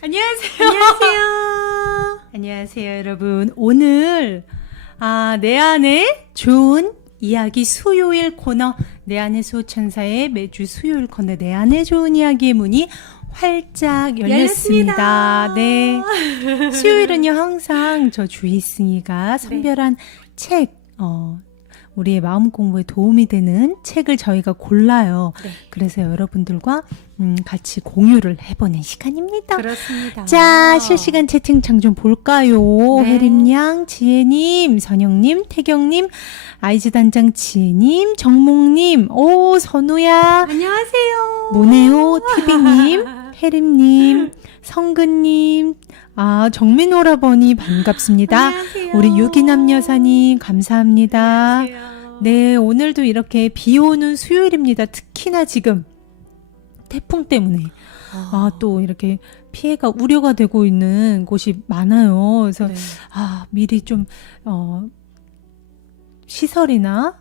안녕하세요. 안녕하세요. 안녕하세요, 여러분. 오늘 내 안에 좋은 이야기 수요일 코너, 내 안의 수호천사의 매주 수요일 코너, 내 안에 좋은 이야기의 문이 활짝 열렸습니다. 네. 수요일은요, 항상 저 주희승이가 선별한 책, 우리의 마음 공부에 도움이 되는 책을 저희가 골라요. 네. 그래서 여러분들과 같이 공유를 해보는 시간입니다. 그렇습니다. 자, 실시간 채팅창 좀 볼까요? 네. 혜림양, 지혜님, 선영님, 태경님, 아이즈 단장 지혜님, 정몽님, 오, 선우야, 안녕하세요. 모네오, 티비님, 혜림님, 성근님, 정민오라버니 반갑습니다. 안녕하세요. 우리 유기남 여사님, 감사합니다. 안녕하세요. 네, 오늘도 이렇게 비 오는 수요일입니다. 특히나 지금 태풍 때문에 또 이렇게 피해가 우려가 되고 있는 곳이 많아요. 그래서 네. 미리 좀 시설이나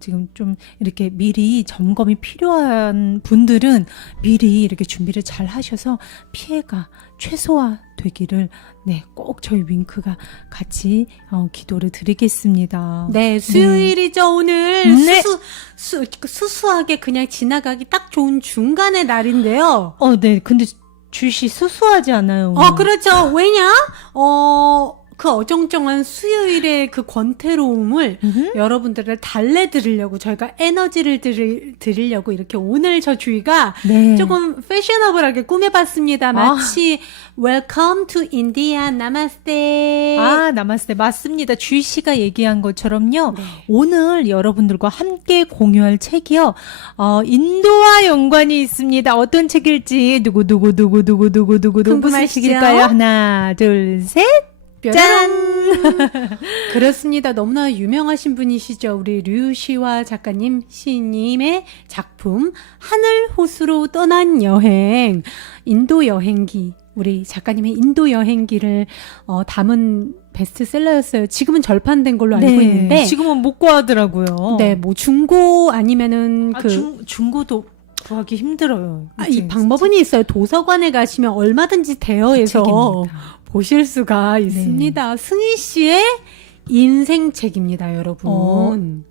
지금 좀 이렇게 미리 점검이 필요한 분들은 미리 이렇게 준비를 잘 하셔서 피해가 최소화되기를 꼭 저희 윙크가 같이 기도를 드리겠습니다. 네, 수요일이죠, 오늘. 네. 수수하게 그냥 지나가기 딱 좋은 중간의 날인데요. 네. 근데 주시 수수하지 않아요. 그렇죠. 왜냐? 그 어정쩡한 수요일의 그 권태로움을 여러분들을 달래드리려고 저희가 에너지를 드리려고 이렇게 오늘 저 주희가 네. 조금 패셔너블하게 꾸며봤습니다. 마치 Welcome to India, Namaste. 나마스테. 맞습니다. 주희 씨가 얘기한 것처럼요. 네. 오늘 여러분들과 함께 공유할 책이요. 인도와 연관이 있습니다. 어떤 책일지 누구 궁금하시죠? 하나, 둘, 셋. 짠! 그렇습니다. 너무나 유명하신 분이시죠. 우리 류시화 작가님, 시인님의 작품 하늘 호수로 떠난 여행, 인도 여행기. 우리 작가님의 인도 여행기를 담은 베스트셀러였어요. 지금은 절판된 걸로 알고 있는데 지금은 못 구하더라고요. 네, 뭐 중고 아니면은 중고도 구하기 힘들어요. 이 방법은 있어요. 도서관에 가시면 얼마든지 대여해서 책입니다. 보실 수가 있습니다. 승희 씨의 인생책입니다, 여러분.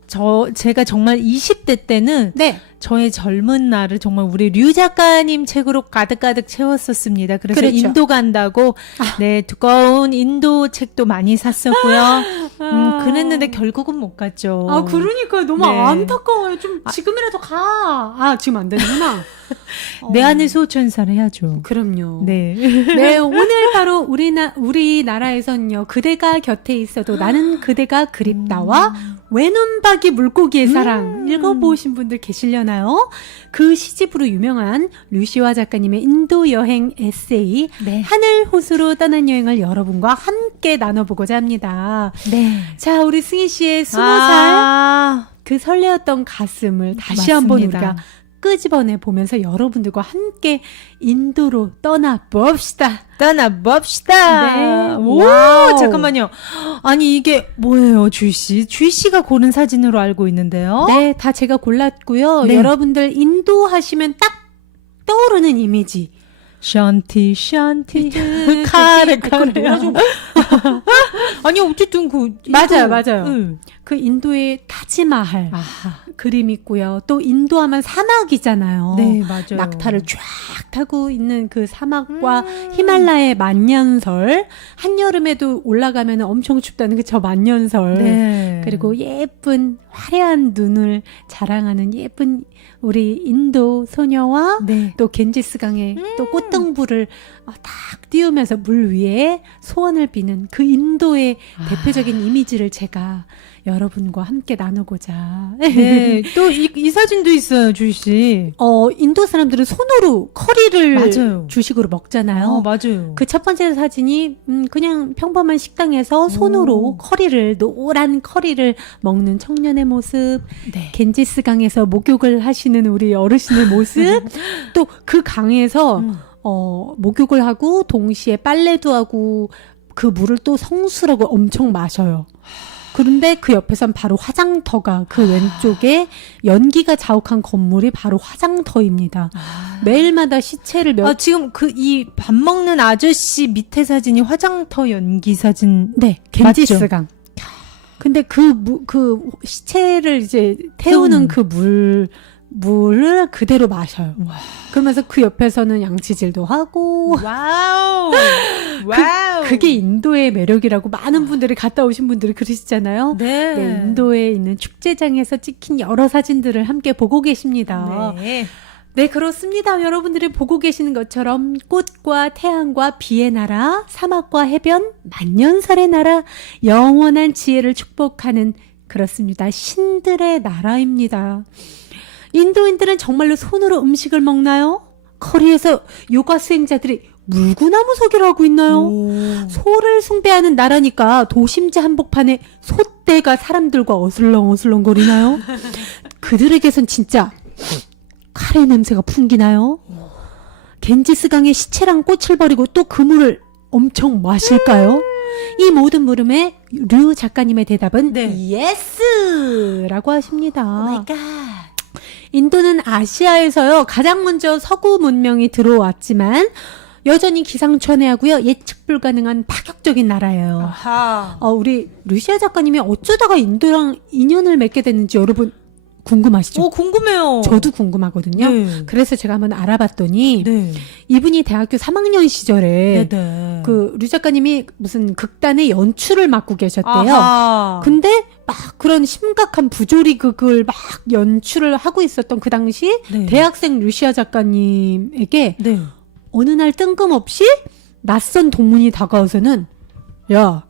제가 정말 20대 때는 네. 저의 젊은 날을 정말 우리 류 작가님 책으로 가득가득 채웠었습니다. 그래서 그렇죠. 인도 간다고 두꺼운 인도 책도 많이 샀었고요. 그랬는데 결국은 못 갔죠. 그러니까요. 너무 네. 안타까워요. 좀 지금이라도 가. 지금 안 되는구나. 내 안의 수호천사를 해야죠. 그럼요. 네. 네, 오늘 바로 우리나라에선요, 그대가 곁에 있어도 나는 그대가 그립다와 외눈박이 물고기의 사랑 읽어보신 분들 계시려나요? 그 시집으로 유명한 류시화 작가님의 인도 여행 에세이 네. 하늘 호수로 떠난 여행을 여러분과 함께 나눠보고자 합니다. 네. 자, 우리 승희 씨의 20살 그 설레었던 가슴을 다시 한번 맞습니다. 우리가 끄집어내 보면서 여러분들과 함께 인도로 떠나봅시다. 떠나봅시다. 네. 오, 와우. 잠깐만요. 아니, 이게 뭐예요, 주희씨? 주희씨가 고른 사진으로 알고 있는데요. 네, 다 제가 골랐고요. 네. 여러분들 인도 하시면 딱 떠오르는 이미지. 샨티, 카레. 아니, 어쨌든 맞아요. 그 인도의 타지마할 그림 있고요. 또 인도하면 사막이잖아요. 네, 맞아요. 낙타를 쫙 타고 있는 그 사막과 히말라야의 만년설, 한여름에도 올라가면 엄청 춥다는 그 저 만년설, 네. 그리고 예쁜 화려한 눈을 자랑하는 예쁜 우리 인도 소녀와 네. 또 겐지스강에 또 꽃등불을 딱 띄우면서 물 위에 소원을 비는 그 인도의 대표적인 이미지를 제가 여러분과 함께 나누고자. 네, 또 이 사진도 있어요, 주희씨. 인도 사람들은 손으로 커리를 맞아요. 주식으로 먹잖아요. 맞아요. 그 첫 번째 사진이 그냥 평범한 식당에서 손으로 노란 커리를 먹는 청년의 모습, 네. 겐지스 강에서 목욕을 하시는 우리 어르신의 모습, 또 그 강에서 목욕을 하고 동시에 빨래도 하고 그 물을 또 성수라고 엄청 마셔요. 그런데 그 옆에선 바로 화장터가 그 왼쪽에 연기가 자욱한 건물이 바로 화장터입니다. 매일마다 시체를 지금 이 밥 먹는 아저씨 밑에 사진이 화장터 연기 사진. 네, 겐지스강. 근데 그 시체를 이제 태우는 그 물을 그대로 마셔요. 그러면서 그 옆에서는 양치질도 하고. 와우. 그게 인도의 매력이라고 많은 분들이 갔다 오신 분들이 그러시잖아요. 네. 네, 인도에 있는 축제장에서 찍힌 여러 사진들을 함께 보고 계십니다. 네, 그렇습니다. 여러분들이 보고 계시는 것처럼 꽃과 태양과 비의 나라, 사막과 해변, 만년설의 나라, 영원한 지혜를 축복하는 그렇습니다. 신들의 나라입니다. 인도인들은 정말로 손으로 음식을 먹나요? 거리에서 요가 수행자들이 물구나무 서기를 하고 있나요? 소를 숭배하는 나라니까 도심지 한복판에 소떼가 사람들과 어슬렁어슬렁 거리나요? 그들에게선 진짜 카레 냄새가 풍기나요? 겐지스강에 시체랑 꽃을 버리고 또 그 물을 엄청 마실까요? 이 모든 물음에 류 작가님의 대답은 예스라고 하십니다. 인도는 아시아에서요 가장 먼저 서구 문명이 들어왔지만 여전히 기상천외하고요 예측 불가능한 파격적인 나라예요. 우리 루시아 작가님이 어쩌다가 인도랑 인연을 맺게 됐는지 여러분 궁금하시죠? 궁금해요. 저도 궁금하거든요. 네. 그래서 제가 한번 알아봤더니 이분이 대학교 3학년 시절에 그 류 작가님이 무슨 극단의 연출을 맡고 계셨대요. 근데 막 그런 심각한 부조리극을 막 연출을 하고 있었던 그 당시 대학생 루시아 작가님에게 어느 날 뜬금없이 낯선 동문이 다가와서는 야,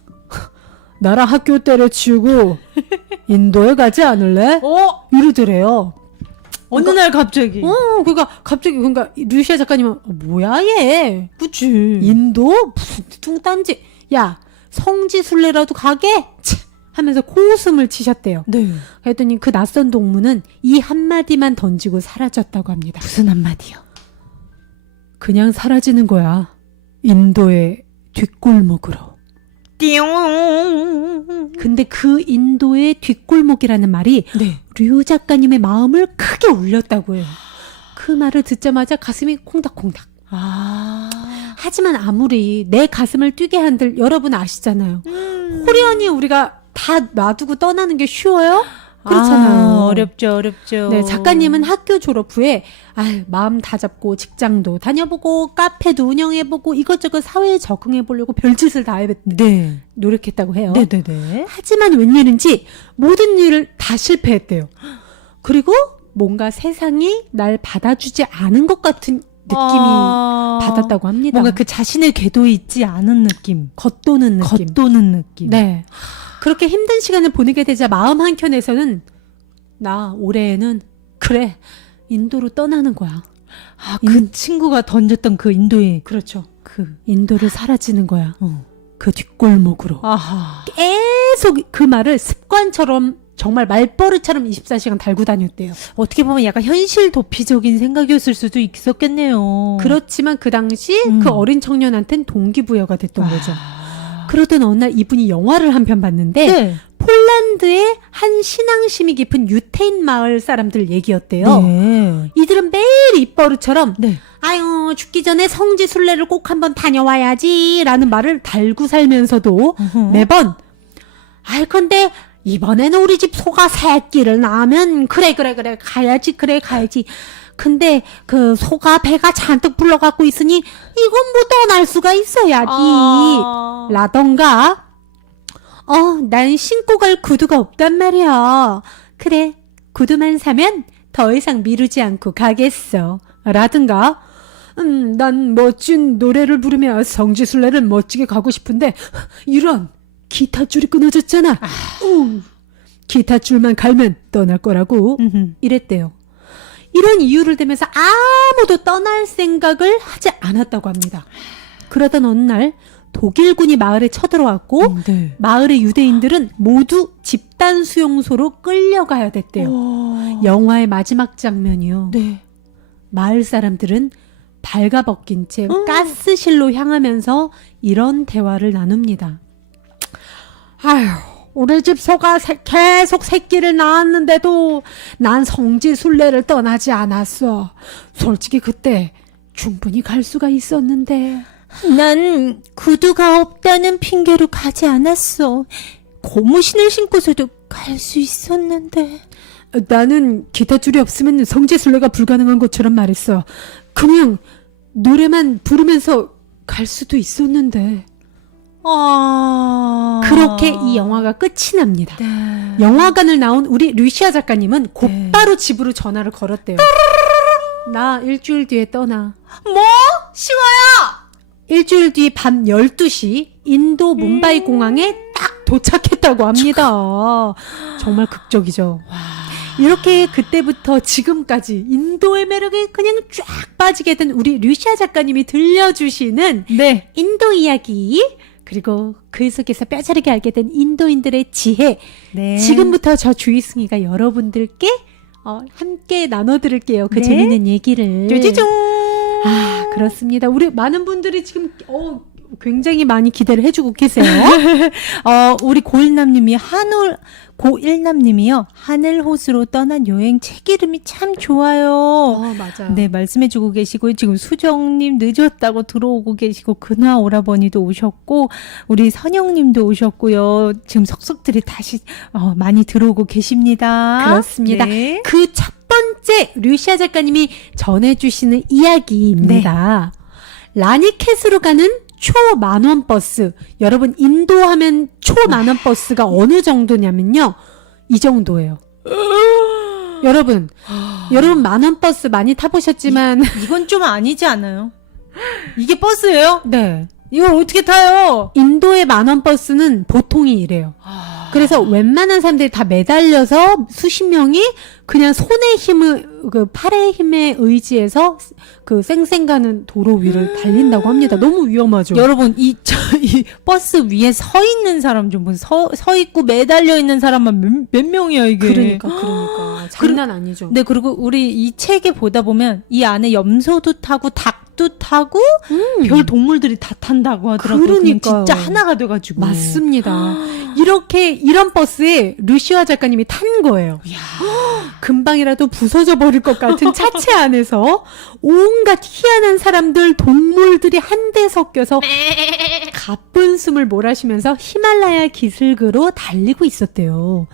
나랑 학교 때려치우고 인도에 가지 않을래? 이러더래요. 어느 날 갑자기. 그러니까 루시아 작가님은 뭐야 얘? 그치. 인도 무슨 뚱딴지. 야, 성지순례라도 가게? 하면서 코웃음을 치셨대요. 그랬더니 그 낯선 동무는 이 한마디만 던지고 사라졌다고 합니다. 무슨 한마디요? 그냥 사라지는 거야. 인도의 뒷골목으로. 근데 그 인도의 뒷골목이라는 말이 류 작가님의 마음을 크게 울렸다고 해요. 그 말을 듣자마자 가슴이 콩닥콩닥. 하지만 아무리 내 가슴을 뛰게 한들 여러분 아시잖아요. 호련히 우리가 다 놔두고 떠나는 게 쉬워요? 그렇잖아요. 어렵죠. 네, 작가님은 학교 졸업 후에 마음 다잡고 직장도 다녀보고 카페도 운영해보고 이것저것 사회에 적응해보려고 별짓을 다 노력했다고 해요. 하지만 웬일인지 모든 일을 다 실패했대요. 그리고 뭔가 세상이 날 받아주지 않은 것 같은 느낌이 받았다고 합니다. 뭔가 그 자신의 궤도에 있지 않은 느낌. 겉도는 느낌. 네. 그렇게 힘든 시간을 보내게 되자 마음 한켠에서는 나 올해에는 그래 인도로 떠나는 거야. 그 친구가 던졌던 그 인도에. 그렇죠. 그 인도를 사라지는 거야. 그 뒷골목으로. 계속 그 말을 습관처럼 정말 말버릇처럼 24시간 달고 다녔대요. 어떻게 보면 약간 현실 도피적인 생각이었을 수도 있었겠네요. 그렇지만 그 당시 그 어린 청년한테는 동기부여가 됐던 거죠. 그러던 어느 날 이분이 영화를 한 편 봤는데 폴란드의 한 신앙심이 깊은 유태인 마을 사람들 얘기였대요. 이들은 매일 입버릇처럼 아유 죽기 전에 성지순례를 꼭 한번 다녀와야지 라는 말을 달고 살면서도 매번 근데 이번에는 우리 집 소가 새끼를 낳으면 그래 가야지. 근데 그 소가 배가 잔뜩 불러갖고 있으니 이건 뭐 떠날 수가 있어야지 라던가 난 신고 갈 구두가 없단 말이야. 그래 구두만 사면 더 이상 미루지 않고 가겠어 라든가 난 멋진 노래를 부르며 성지순례를 멋지게 가고 싶은데 이런 기타 줄이 끊어졌잖아. 기타 줄만 갈면 떠날 거라고 이랬대요. 이런 이유를 대면서 아무도 떠날 생각을 하지 않았다고 합니다. 그러던 어느 날 독일군이 마을에 쳐들어왔고 마을의 유대인들은 모두 집단 수용소로 끌려가야 됐대요. 영화의 마지막 장면이요. 마을 사람들은 발가벗긴 채 가스실로 향하면서 이런 대화를 나눕니다. 우리 집 소가 계속 새끼를 낳았는데도 난 성지순례를 떠나지 않았어. 솔직히 그때 충분히 갈 수가 있었는데. 난 구두가 없다는 핑계로 가지 않았어. 고무신을 신고서도 갈 수 있었는데. 나는 기타줄이 없으면 성지순례가 불가능한 것처럼 말했어. 그냥 노래만 부르면서 갈 수도 있었는데. 그렇게 이 영화가 끝이 납니다. 네. 영화관을 나온 우리 루시아 작가님은 곧바로 집으로 전화를 걸었대요. 나 일주일 뒤에 떠나. 뭐? 시와야! 일주일 뒤 밤 12시 인도 뭄바이 공항에 딱 도착했다고 합니다. 정말 극적이죠. 이렇게 그때부터 지금까지 인도의 매력에 그냥 쫙 빠지게 된 우리 루시아 작가님이 들려주시는 네. 인도 이야기, 그리고 그 속에서 뼈저리게 알게 된 인도인들의 지혜, 네. 지금부터 저 주희승이가 여러분들께 함께 나눠드릴게요. 그 네. 재밌는 얘기를. 쭈쭈쭈. 그렇습니다. 우리 많은 분들이 지금 굉장히 많이 기대를 해주고 계세요. 우리 고일남님이요. 하늘호수로 떠난 여행 책 이름이 참 좋아요. 맞아요. 네, 말씀해주고 계시고요. 지금 수정님 늦었다고 들어오고 계시고, 근화 오라버니도 오셨고, 우리 선영님도 오셨고요. 지금 속속들이 다시 많이 들어오고 계십니다. 그렇습니다. 네. 그 첫 번째 루시아 작가님이 전해주시는 이야기입니다. 라니켓으로 가는 초만원 버스. 여러분, 인도 하면 초만원 버스가 어느 정도냐면요, 이 정도예요. 여러분 만원 버스 많이 타보셨지만 이건 좀 아니지 않아요? 이게 버스예요? 네, 이걸 어떻게 타요? 인도의 만원 버스는 보통이 이래요. 그래서 웬만한 사람들이 다 매달려서 수십 명이 그냥 손의 힘을, 팔의 힘에 의지해서 그 쌩쌩 가는 도로 위를 달린다고 합니다. 너무 위험하죠. 여러분, 이 버스 위에 서 있는 사람 좀 보세요. 서 있고 매달려 있는 사람만 몇 명이야, 이게. 그러니까. 장난 아니죠. 네, 그리고 우리 이 책에 보다 보면 이 안에 염소도 타고 닭도 타고 별 동물들이 다 탄다고 하더라고요. 그냥 그러니까요. 진짜 하나가 돼가지고. 맞습니다. 이런 버스에 루시아 작가님이 탄 거예요. 금방이라도 부서져 버릴 것 같은 차체 안에서 온갖 희한한 사람들, 동물들이 한데 섞여서 가쁜 숨을 몰아쉬면서 히말라야 기슭으로 달리고 있었대요.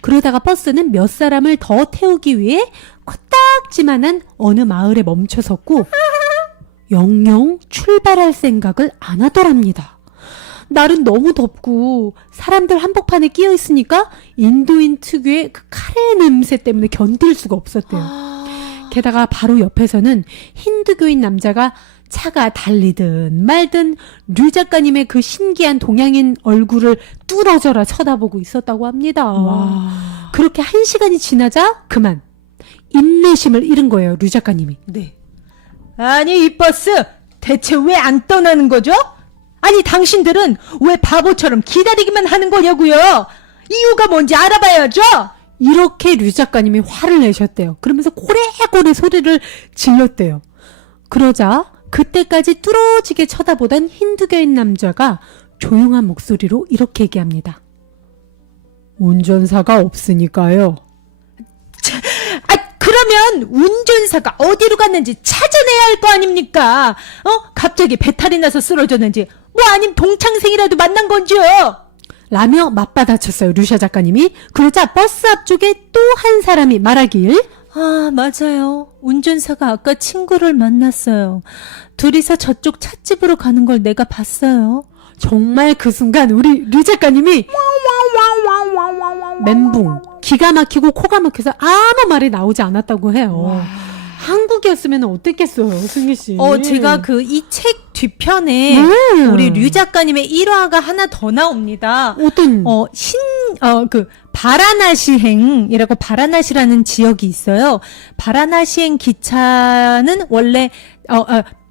그러다가 버스는 몇 사람을 더 태우기 위해 코딱지만한 어느 마을에 멈춰섰고 영영 출발할 생각을 안 하더랍니다. 날은 너무 덥고 사람들 한복판에 끼어 있으니까 인도인 특유의 그 카레 냄새 때문에 견딜 수가 없었대요. 게다가 바로 옆에서는 힌두교인 남자가 차가 달리든 말든 류 작가님의 그 신기한 동양인 얼굴을 뚫어져라 쳐다보고 있었다고 합니다. 그렇게 1시간이 지나자 그만 인내심을 잃은 거예요, 류 작가님이. 네. 아니, 이 버스 대체 왜 안 떠나는 거죠? 아니, 당신들은 왜 바보처럼 기다리기만 하는 거냐고요? 이유가 뭔지 알아봐야죠. 이렇게 류 작가님이 화를 내셨대요. 그러면서 고래고래 소리를 질렀대요. 그러자 그때까지 뚫어지게 쳐다보던 힌두교인 남자가 조용한 목소리로 이렇게 얘기합니다. 운전사가 없으니까요. 그러면 운전사가 어디로 갔는지 찾아내야 할 거 아닙니까? 갑자기 배탈이 나서 쓰러졌는지, 뭐 아님 동창생이라도 만난 건지요? 라며 맞받아쳤어요, 루시아 작가님이. 그러자 버스 앞쪽에 또 한 사람이 말하길, 아, 맞아요. 운전사가 아까 친구를 만났어요. 둘이서 저쪽 찻집으로 가는 걸 내가 봤어요. 정말 그 순간 우리 류 작가님이 멘붕, 기가 막히고 코가 막혀서 아무 말이 나오지 않았다고 해요. 한국이었으면 어땠겠어요, 승희 씨? 제가 이 책 뒤편에 우리 류 작가님의 일화가 하나 더 나옵니다. 어떤? 바라나시행이라고, 바라나시라는 지역이 있어요. 바라나시행 기차는 원래,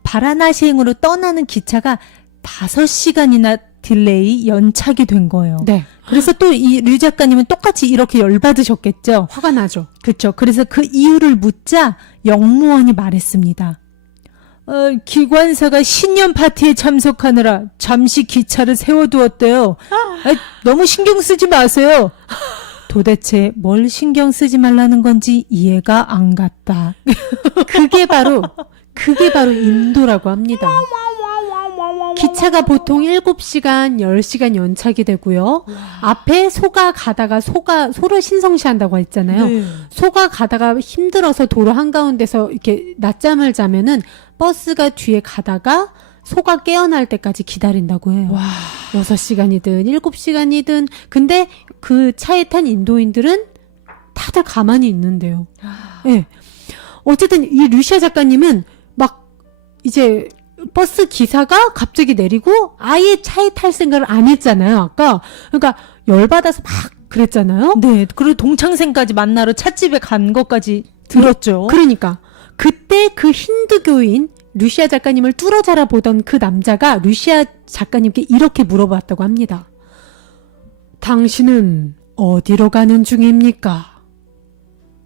바라나시행으로 떠나는 기차가 5시간이나 딜레이 연착이 된 거예요. 네. 그래서 또 이 류 작가님은 똑같이 이렇게 열받으셨겠죠. 화가 나죠. 그렇죠. 그래서 그 이유를 묻자 영무원이 말했습니다. 기관사가 신년 파티에 참석하느라 잠시 기차를 세워두었대요. 너무 신경 쓰지 마세요. 도대체 뭘 신경 쓰지 말라는 건지 이해가 안 갔다. 그게 바로 인도라고 합니다. 기차가 보통 7시간, 10시간 연착이 되고요. 앞에 소가 가다가 소를 신성시한다고 했잖아요. 네. 소가 가다가 힘들어서 도로 한가운데서 이렇게 낮잠을 자면은 버스가 뒤에 가다가 소가 깨어날 때까지 기다린다고 해요. 와. 6시간이든 7시간이든. 근데 그 차에 탄 인도인들은 다들 가만히 있는데요. 예. 어쨌든 이 루시아 작가님은 막 이제 버스 기사가 갑자기 내리고 아예 차에 탈 생각을 안 했잖아요, 아까. 그러니까 열받아서 막 그랬잖아요. 네, 그리고 동창생까지 만나러 찻집에 간 것까지 들었죠. 그러니까 그때 그 힌두교인 루시아 작가님을 뚫어져라 보던 그 남자가 루시아 작가님께 이렇게 물어봤다고 합니다. 당신은 어디로 가는 중입니까?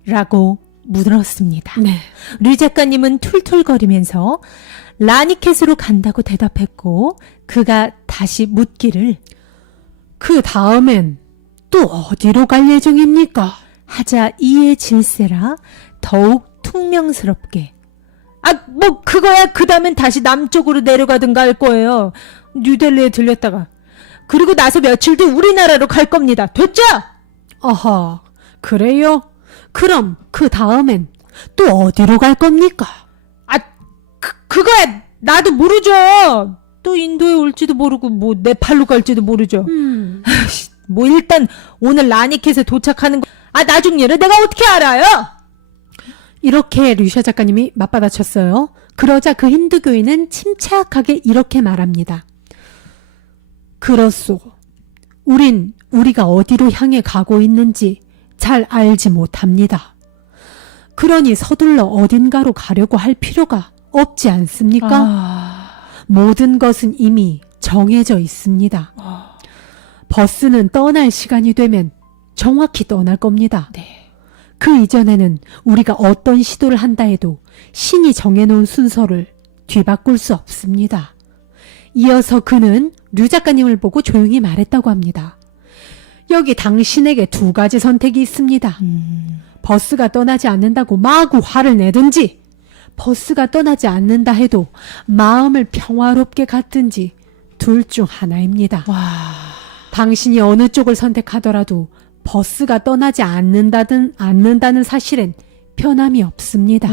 라고 물었습니다. 네. 류 작가님은 툴툴거리면서 라니켓으로 간다고 대답했고 그가 다시 묻기를 그 다음엔 또 어디로 갈 예정입니까? 하자 이에 질세라 더욱 퉁명스럽게 뭐 그거야 그 다음엔 다시 남쪽으로 내려가든가 할 거예요. 뉴델리에 들렸다가 그리고 나서 며칠 뒤 우리나라로 갈 겁니다. 됐죠? 어허, 그래요? 그럼 그 다음엔 또 어디로 갈 겁니까? 그거야 나도 모르죠. 또 인도에 올지도 모르고 뭐 네팔로 갈지도 모르죠. 뭐 일단 오늘 라니켓에 도착하는 거 나중 일은 내가 어떻게 알아요? 이렇게 루시아 작가님이 맞받아쳤어요. 그러자 그 힌두교인은 침착하게 이렇게 말합니다. 그렇소. 우린 우리가 어디로 향해 가고 있는지 잘 알지 못합니다. 그러니 서둘러 어딘가로 가려고 할 필요가 없지 않습니까? 모든 것은 이미 정해져 있습니다. 버스는 떠날 시간이 되면 정확히 떠날 겁니다. 네. 그 이전에는 우리가 어떤 시도를 한다 해도 신이 정해놓은 순서를 뒤바꿀 수 없습니다. 이어서 그는 류 작가님을 보고 조용히 말했다고 합니다. 여기 당신에게 2가지 선택이 있습니다. 버스가 떠나지 않는다고 마구 화를 내든지 버스가 떠나지 않는다 해도 마음을 평화롭게 갖든지 둘 중 하나입니다. 당신이 어느 쪽을 선택하더라도 버스가 떠나지 않는다는 사실엔 변함이 없습니다.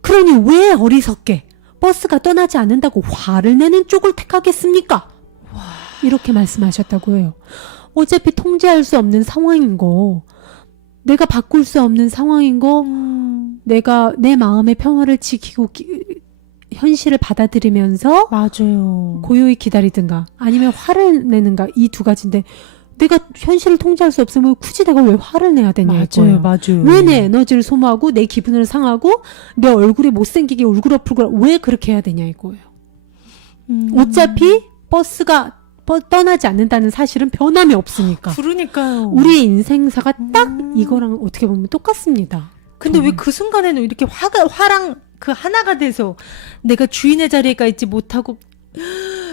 그러니 왜 어리석게 버스가 떠나지 않는다고 화를 내는 쪽을 택하겠습니까? 이렇게 말씀하셨다고 해요. 어차피 통제할 수 없는 상황인 거, 내가 바꿀 수 없는 상황인 거, 내가 내 마음의 평화를 지키고 현실을 받아들이면서 맞아요. 고요히 기다리든가 아니면 화를 내는가, 이 2가지인데 내가 현실을 통제할 수 없으면 굳이 내가 왜 화를 내야 되냐 이거예요. 맞아요. 왜 내 에너지를 소모하고 내 기분을 상하고 내 얼굴이 못생기게 울그럭불그럭 왜 그렇게 해야 되냐 이거예요. 어차피 버스가 떠나지 않는다는 사실은 변함이 없으니까. 그러니까요. 우리의 인생사가 딱 이거랑 어떻게 보면 똑같습니다. 근데 왜 그 순간에는 이렇게 화랑 그 하나가 돼서 내가 주인의 자리에 가 있지 못하고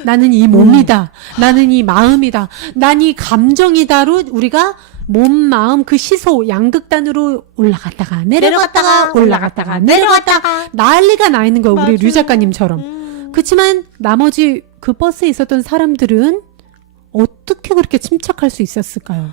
나는 이 몸이다. 나는 이 마음이다. 난 이 감정이다로 우리가 몸, 마음, 그 시소, 양극단으로 올라갔다가 내려갔다가 올라갔다가 내려갔다가 난리가 나 있는 거예요. 우리 맞아요. 류 작가님처럼. 그렇지만 나머지 그 버스에 있었던 사람들은 어떻게 그렇게 침착할 수 있었을까요?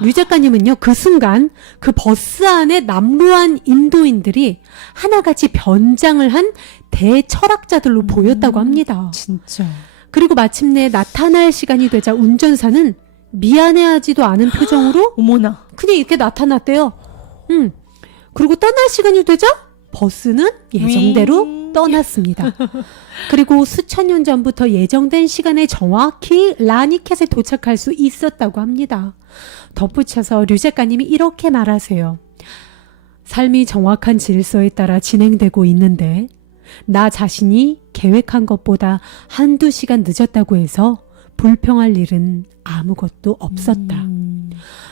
류 작가님은요, 그 순간 그 버스 안에 남루한 인도인들이 하나같이 변장을 한 대철학자들로 보였다고 합니다. 진짜. 그리고 마침내 나타날 시간이 되자 운전사는 미안해하지도 않은 표정으로 어머나. 그냥 이렇게 나타났대요. 그리고 떠날 시간이 되자 버스는 예정대로 떠났습니다. 그리고 수천 년 전부터 예정된 시간에 정확히 라니켓에 도착할 수 있었다고 합니다. 덧붙여서 류 작가님이 이렇게 말하세요. 삶이 정확한 질서에 따라 진행되고 있는데 나 자신이 계획한 것보다 1~2시간 늦었다고 해서 불평할 일은 아무것도 없었다.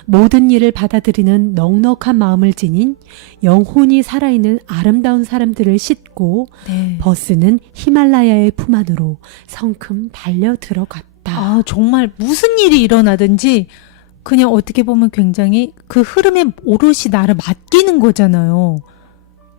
모든 일을 받아들이는 넉넉한 마음을 지닌 영혼이 살아있는 아름다운 사람들을 싣고 네. 버스는 히말라야의 품 안으로 성큼 달려 들어갔다. 아, 정말 무슨 일이 일어나든지 그냥 어떻게 보면 굉장히 그 흐름에 오롯이 나를 맡기는 거잖아요.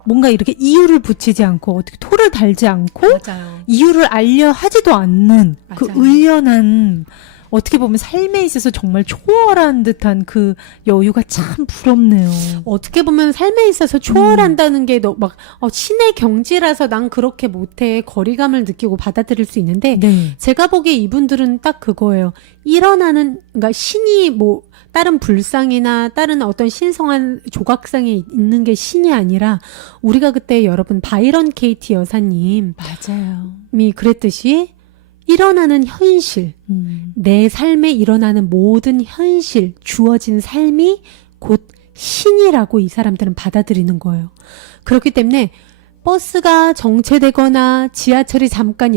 뭔가 이렇게 이유를 붙이지 않고 어떻게 토를 달지 않고 맞아요. 이유를 알려 하지도 않는 그 맞아요. 의연한 어떻게 보면 삶에 있어서 정말 초월한 듯한 그 여유가 참 부럽네요. 어떻게 보면 삶에 있어서 초월한다는 게 막 신의 경지라서 난 그렇게 못해 거리감을 느끼고 받아들일 수 있는데 네. 제가 보기에 이분들은 딱 그거예요. 일어나는 그러니까 신이 뭐 다른 불상이나 다른 어떤 신성한 조각상에 있는 게 신이 아니라 우리가 그때 여러분 바이런 케이티 여사님이 맞아요. 그랬듯이 일어나는 현실, 내 삶에 일어나는 모든 현실, 주어진 삶이 곧 신이라고 이 사람들은 받아들이는 거예요. 그렇기 때문에 버스가 정체되거나 지하철이 잠깐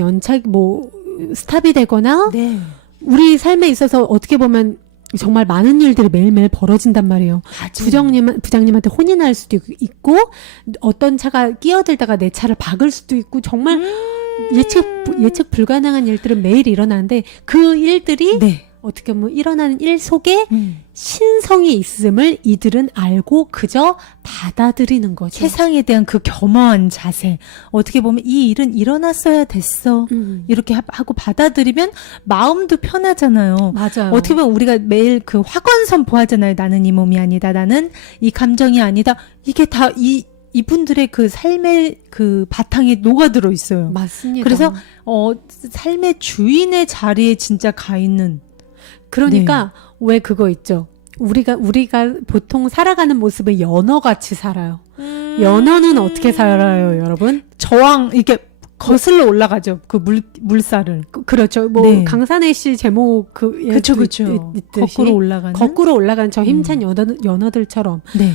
스탑이 되거나 네. 우리 삶에 있어서 어떻게 보면 정말 많은 일들이 매일매일 벌어진단 말이에요. 부장님한테 혼이 날 수도 있고 어떤 차가 끼어들다가 내 차를 박을 수도 있고 정말 예측 불가능한 일들은 매일 일어나는데 그 일들이 네. 어떻게 보면 일어나는 일 속에 신성이 있음을 이들은 알고 그저 받아들이는 거죠. 세상에 대한 그 겸허한 자세. 어떻게 보면 이 일은 일어났어야 됐어. 이렇게 하고 받아들이면 마음도 편하잖아요. 맞아요. 어떻게 보면 우리가 매일 그 확언 선포하잖아요. 나는 이 몸이 아니다. 나는 이 감정이 아니다. 이게 다 이분들의 그 삶의 그 바탕에 녹아들어 있어요. 맞습니다. 그래서 삶의 주인의 자리에 진짜 가 있는. 그러니까 왜 그거 있죠. 우리가 보통 살아가는 모습을 연어같이 살아요. 연어는 어떻게 살아요, 여러분? 저항 이렇게 거슬러 올라가죠. 그 물살을. 그렇죠. 뭐 네. 강산의 씨 제목 그쵸. 거꾸로 올라가는. 거꾸로 올라가는 저 힘찬 연어들처럼. 네.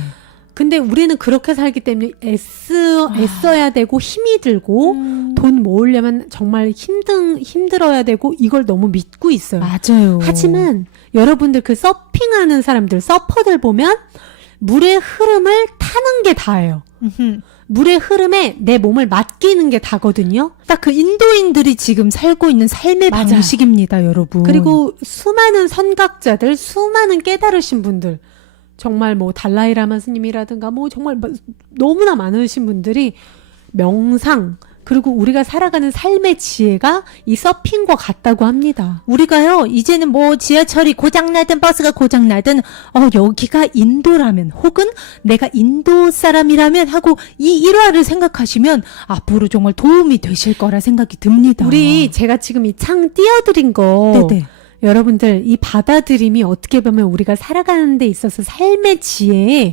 근데 우리는 그렇게 살기 때문에 애써야 되고 힘이 들고 돈 모으려면 정말 힘들어야 되고 이걸 너무 믿고 있어요. 맞아요. 하지만 여러분들 그 서핑하는 사람들, 서퍼들 보면 물의 흐름을 타는 게 다예요. 물의 흐름에 내 몸을 맡기는 게 다거든요. 딱 그 인도인들이 지금 살고 있는 삶의 맞아요. 방식입니다, 여러분. 그리고 수많은 선각자들, 수많은 깨달으신 분들, 정말 뭐 달라이라마 스님이라든가 뭐 정말 너무나 많으신 분들이 명상 그리고 우리가 살아가는 삶의 지혜가 이 서핑과 같다고 합니다. 우리가요, 이제는 뭐 지하철이 고장나든 버스가 고장나든, 여기가 인도라면, 혹은 내가 인도 사람이라면 하고 이 일화를 생각하시면 앞으로 정말 도움이 되실 거라 생각이 듭니다. 제가 지금 이 창 띄워드린 거. 네네. 여러분들 이 받아들임이 어떻게 보면 우리가 살아가는 데 있어서 삶의 지혜에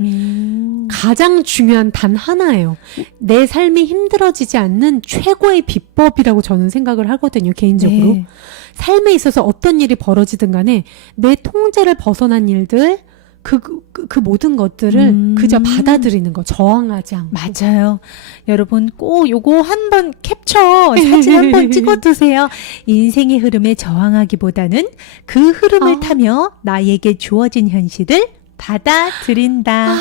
가장 중요한 단 하나예요. 내 삶이 힘들어지지 않는 최고의 비법이라고 저는 생각을 하거든요. 개인적으로. 네. 삶에 있어서 어떤 일이 벌어지든 간에 내 통제를 벗어난 일들 그 모든 것들을 그저 받아들이는 거, 저항하지 않고. 맞아요. 여러분 꼭 요거 한번 캡처 사진 한번 찍어두세요. 인생의 흐름에 저항하기보다는 그 흐름을 타며 나에게 주어진 현실을 받아들인다.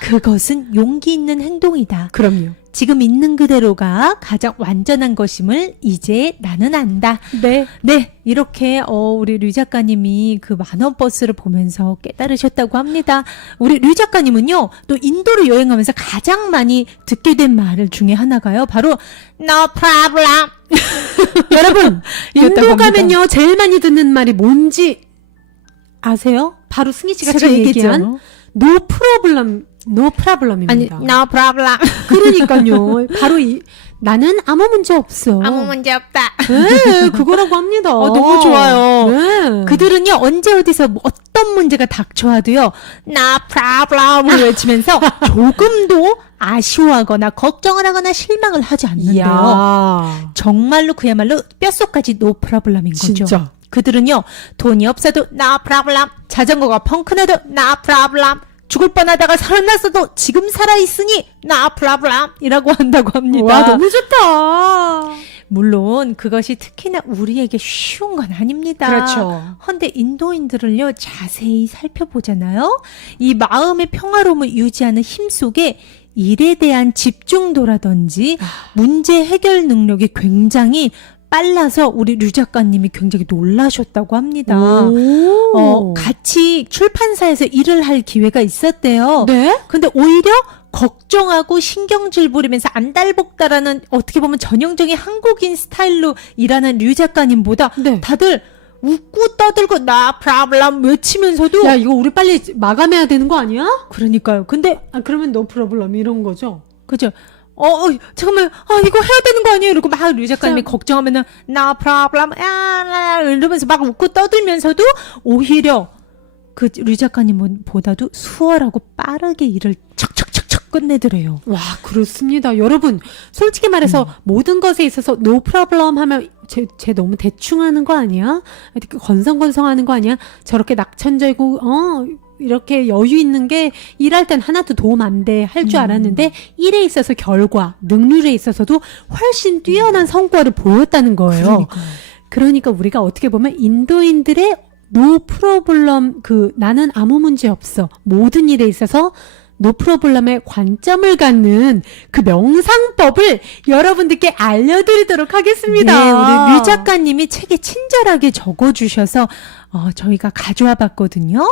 그것은 용기 있는 행동이다. 그럼요. 지금 있는 그대로가 가장 완전한 것임을 이제 나는 안다. 네. 네, 이렇게 우리 류 작가님이 그 만원 버스를 보면서 깨달으셨다고 합니다. 우리 류 작가님은요, 또 인도를 여행하면서 가장 많이 듣게 된 말 중에 하나가요, 바로 No problem. 여러분, 인도 가면요 제일 많이 듣는 말이 뭔지 아세요? 바로 승희 씨가 제가 지금 얘기한 얘기했죠. no problem입니다. 아니, No problem. 그러니까요. 바로 나는 아무 문제 없어. 아무 문제 없다. 네, 그거라고 합니다. 너무 좋아요. 네. 그들은요, 언제 어디서 어떤 문제가 닥쳐와도요, No problem을 외치면서 조금도 아쉬워하거나 걱정을 하거나 실망을 하지 않는데요. 이야. 정말로 그야말로 뼛속까지 no problem인 거죠. 진짜. 그들은요, 돈이 없어도 no problem, 자전거가 펑크나도 no problem, 죽을 뻔하다가 살아났어도 지금 살아있으니 no problem 이라고 한다고 합니다. 와, 너무 좋다. 물론 그것이 특히나 우리에게 쉬운 건 아닙니다. 그렇죠. 헌데 인도인들을요 자세히 살펴보잖아요. 이 마음의 평화로움을 유지하는 힘 속에 일에 대한 집중도라든지 문제 해결 능력이 굉장히 빨라서 우리 류 작가님이 굉장히 놀라셨다고 합니다. 같이 출판사에서 일을 할 기회가 있었대요. 네? 근데 오히려 걱정하고 신경질 부리면서 안달복달하는 어떻게 보면 전형적인 한국인 스타일로 일하는 류 작가님보다 네. 다들 웃고 떠들고 나 프라블럼 외치면서도 야, 이거 우리 빨리 마감해야 되는 거 아니야? 그러니까요. 근데 그러면 no problem 이런 거죠? 그죠? 잠깐만, 이거 해야 되는 거 아니에요? 이러고 막 류 작가님이 걱정하면은, no problem, 이러면서 막 웃고 떠들면서도 오히려 그 류 작가님보다도 수월하고 빠르게 일을 척척척척 끝내더래요. 와, 그렇습니다. 여러분, 솔직히 말해서 모든 것에 있어서 no problem 하면 쟤 너무 대충 하는 거 아니야? 이렇게 건성건성 거 아니야? 저렇게 낙천적이고, 이렇게 여유 있는 게 일할 땐 하나도 도움 안 돼 할 줄 알았는데 일에 있어서 결과, 능률에 있어서도 훨씬 뛰어난 성과를 보였다는 거예요. 그러니까 우리가 어떻게 보면 인도인들의 노 프로블럼 나는 아무 문제 없어 모든 일에 있어서 노 프로블럼에 관점을 갖는 그 명상법을 여러분들께 알려드리도록 하겠습니다. 네, 우리 류 작가님이 책에 친절하게 적어주셔서 저희가 가져와 봤거든요.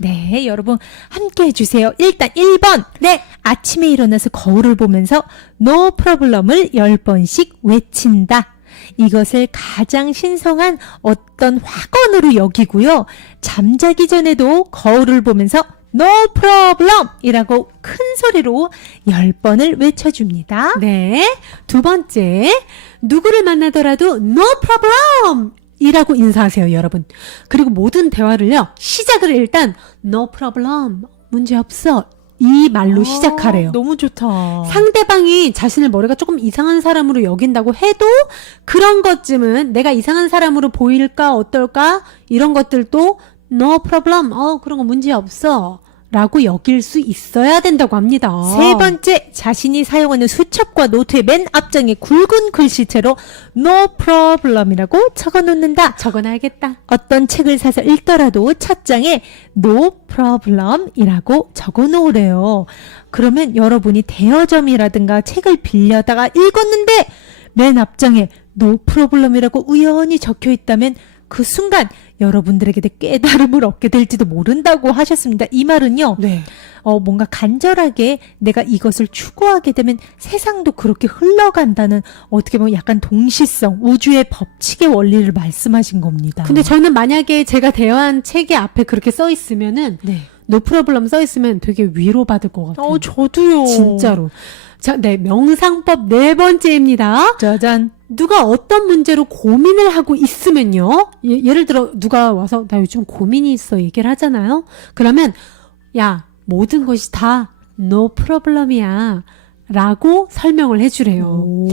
네, 여러분 함께 해주세요. 일단 1번. 네, 아침에 일어나서 거울을 보면서 no problem을 10번씩 외친다. 이것을 가장 신성한 어떤 화건으로 여기고요. 잠자기 전에도 거울을 보면서 no problem 이라고 큰 소리로 10번을 외쳐줍니다. 네. 두 번째, 누구를 만나더라도 no problem 이라고 인사하세요, 여러분. 그리고 모든 대화를요, 시작을 일단 no problem, 문제 없어 이 말로 시작하래요. 너무 좋다. 상대방이 자신을 머리가 조금 이상한 사람으로 여긴다고 해도 그런 것쯤은 내가 이상한 사람으로 보일까 어떨까 이런 것들도 no problem, 그런 거 문제 없어 라고 여길 수 있어야 된다고 합니다. 세 번째, 자신이 사용하는 수첩과 노트의 맨 앞장에 굵은 글씨체로 no problem이라고 적어놓는다. 적어놔야겠다. 어떤 책을 사서 읽더라도 첫 장에 no problem이라고 적어놓으래요. 그러면 여러분이 대여점이라든가 책을 빌려다가 읽었는데 맨 앞장에 no problem이라고 우연히 적혀 있다면 그 순간 여러분들에게 깨달음을 얻게 될지도 모른다고 하셨습니다. 이 말은요. 네. 뭔가 간절하게 내가 이것을 추구하게 되면 세상도 그렇게 흘러간다는 어떻게 보면 약간 동시성, 우주의 법칙의 원리를 말씀하신 겁니다. 근데 저는 만약에 제가 대여한 책의 앞에 그렇게 써 있으면은 네. no problem 써 있으면 되게 위로받을 것 같아요. 저도요. 진짜로. 자, 네, 명상법 네 번째입니다. 짜잔. 누가 어떤 문제로 고민을 하고 있으면요. 예를 들어 누가 와서 나 요즘 고민이 있어 얘기를 하잖아요. 그러면 야, 모든 것이 다 no problem이야 라고 설명을 해주래요.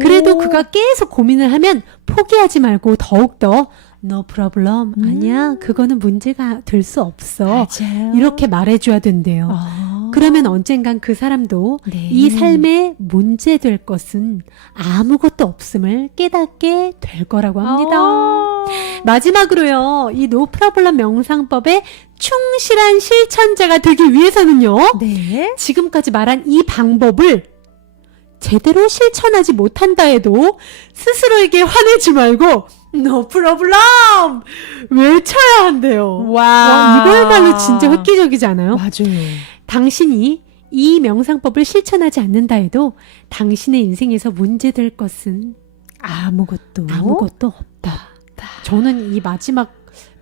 그래도 그가 계속 고민을 하면 포기하지 말고 더욱더 no problem, 아니야, 그거는 문제가 될 수 없어. 맞아요. 이렇게 말해줘야 된대요. 그러면 언젠간 그 사람도 네. 이 삶에 문제될 것은 아무것도 없음을 깨닫게 될 거라고 합니다. 마지막으로요, 이 노 프로블럼 명상법의 충실한 실천자가 되기 위해서는요, 네. 지금까지 말한 이 방법을 제대로 실천하지 못한다 해도 스스로에게 화내지 말고 no problem 외쳐야 한대요. 와. 이거야말로 진짜 획기적이지 않아요? 맞아요. 당신이 이 명상법을 실천하지 않는다 해도 당신의 인생에서 문제될 것은 아무것도 없다. 저는 이 마지막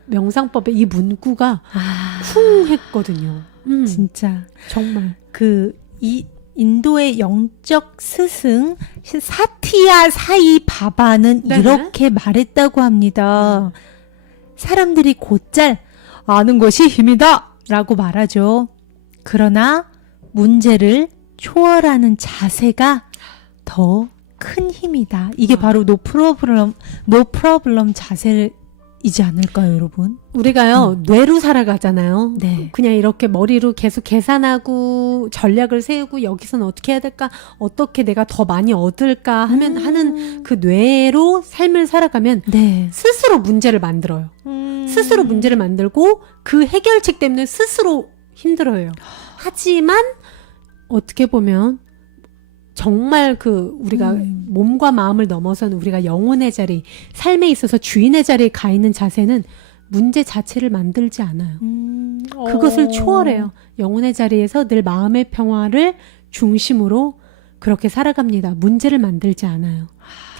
명상법의 이 문구가 아, 쿵 했거든요. 진짜 정말. 이 인도의 영적 스승 사티야 사이 바바는 네네. 이렇게 말했다고 합니다. 사람들이 곧잘 아는 것이 힘이다 라고 말하죠. 그러나 문제를 초월하는 자세가 더 큰 힘이다. 이게 바로 노 프로블럼 자세인 이지 않을까요, 여러분? 우리가요, 뇌로 살아가잖아요. 네. 그냥 이렇게 머리로 계속 계산하고 전략을 세우고 여기서는 어떻게 해야 될까? 어떻게 내가 더 많이 얻을까? 하는 그 뇌로 삶을 살아가면 네. 스스로 문제를 만들어요. 스스로 문제를 만들고 그 해결책 때문에 스스로 힘들어요. 하지만 어떻게 보면 정말 그 우리가 몸과 마음을 넘어서는 우리가 영혼의 자리, 삶에 있어서 주인의 자리에 가 있는 자세는 문제 자체를 만들지 않아요. 그것을 초월해요. 영혼의 자리에서 늘 마음의 평화를 중심으로 그렇게 살아갑니다. 문제를 만들지 않아요.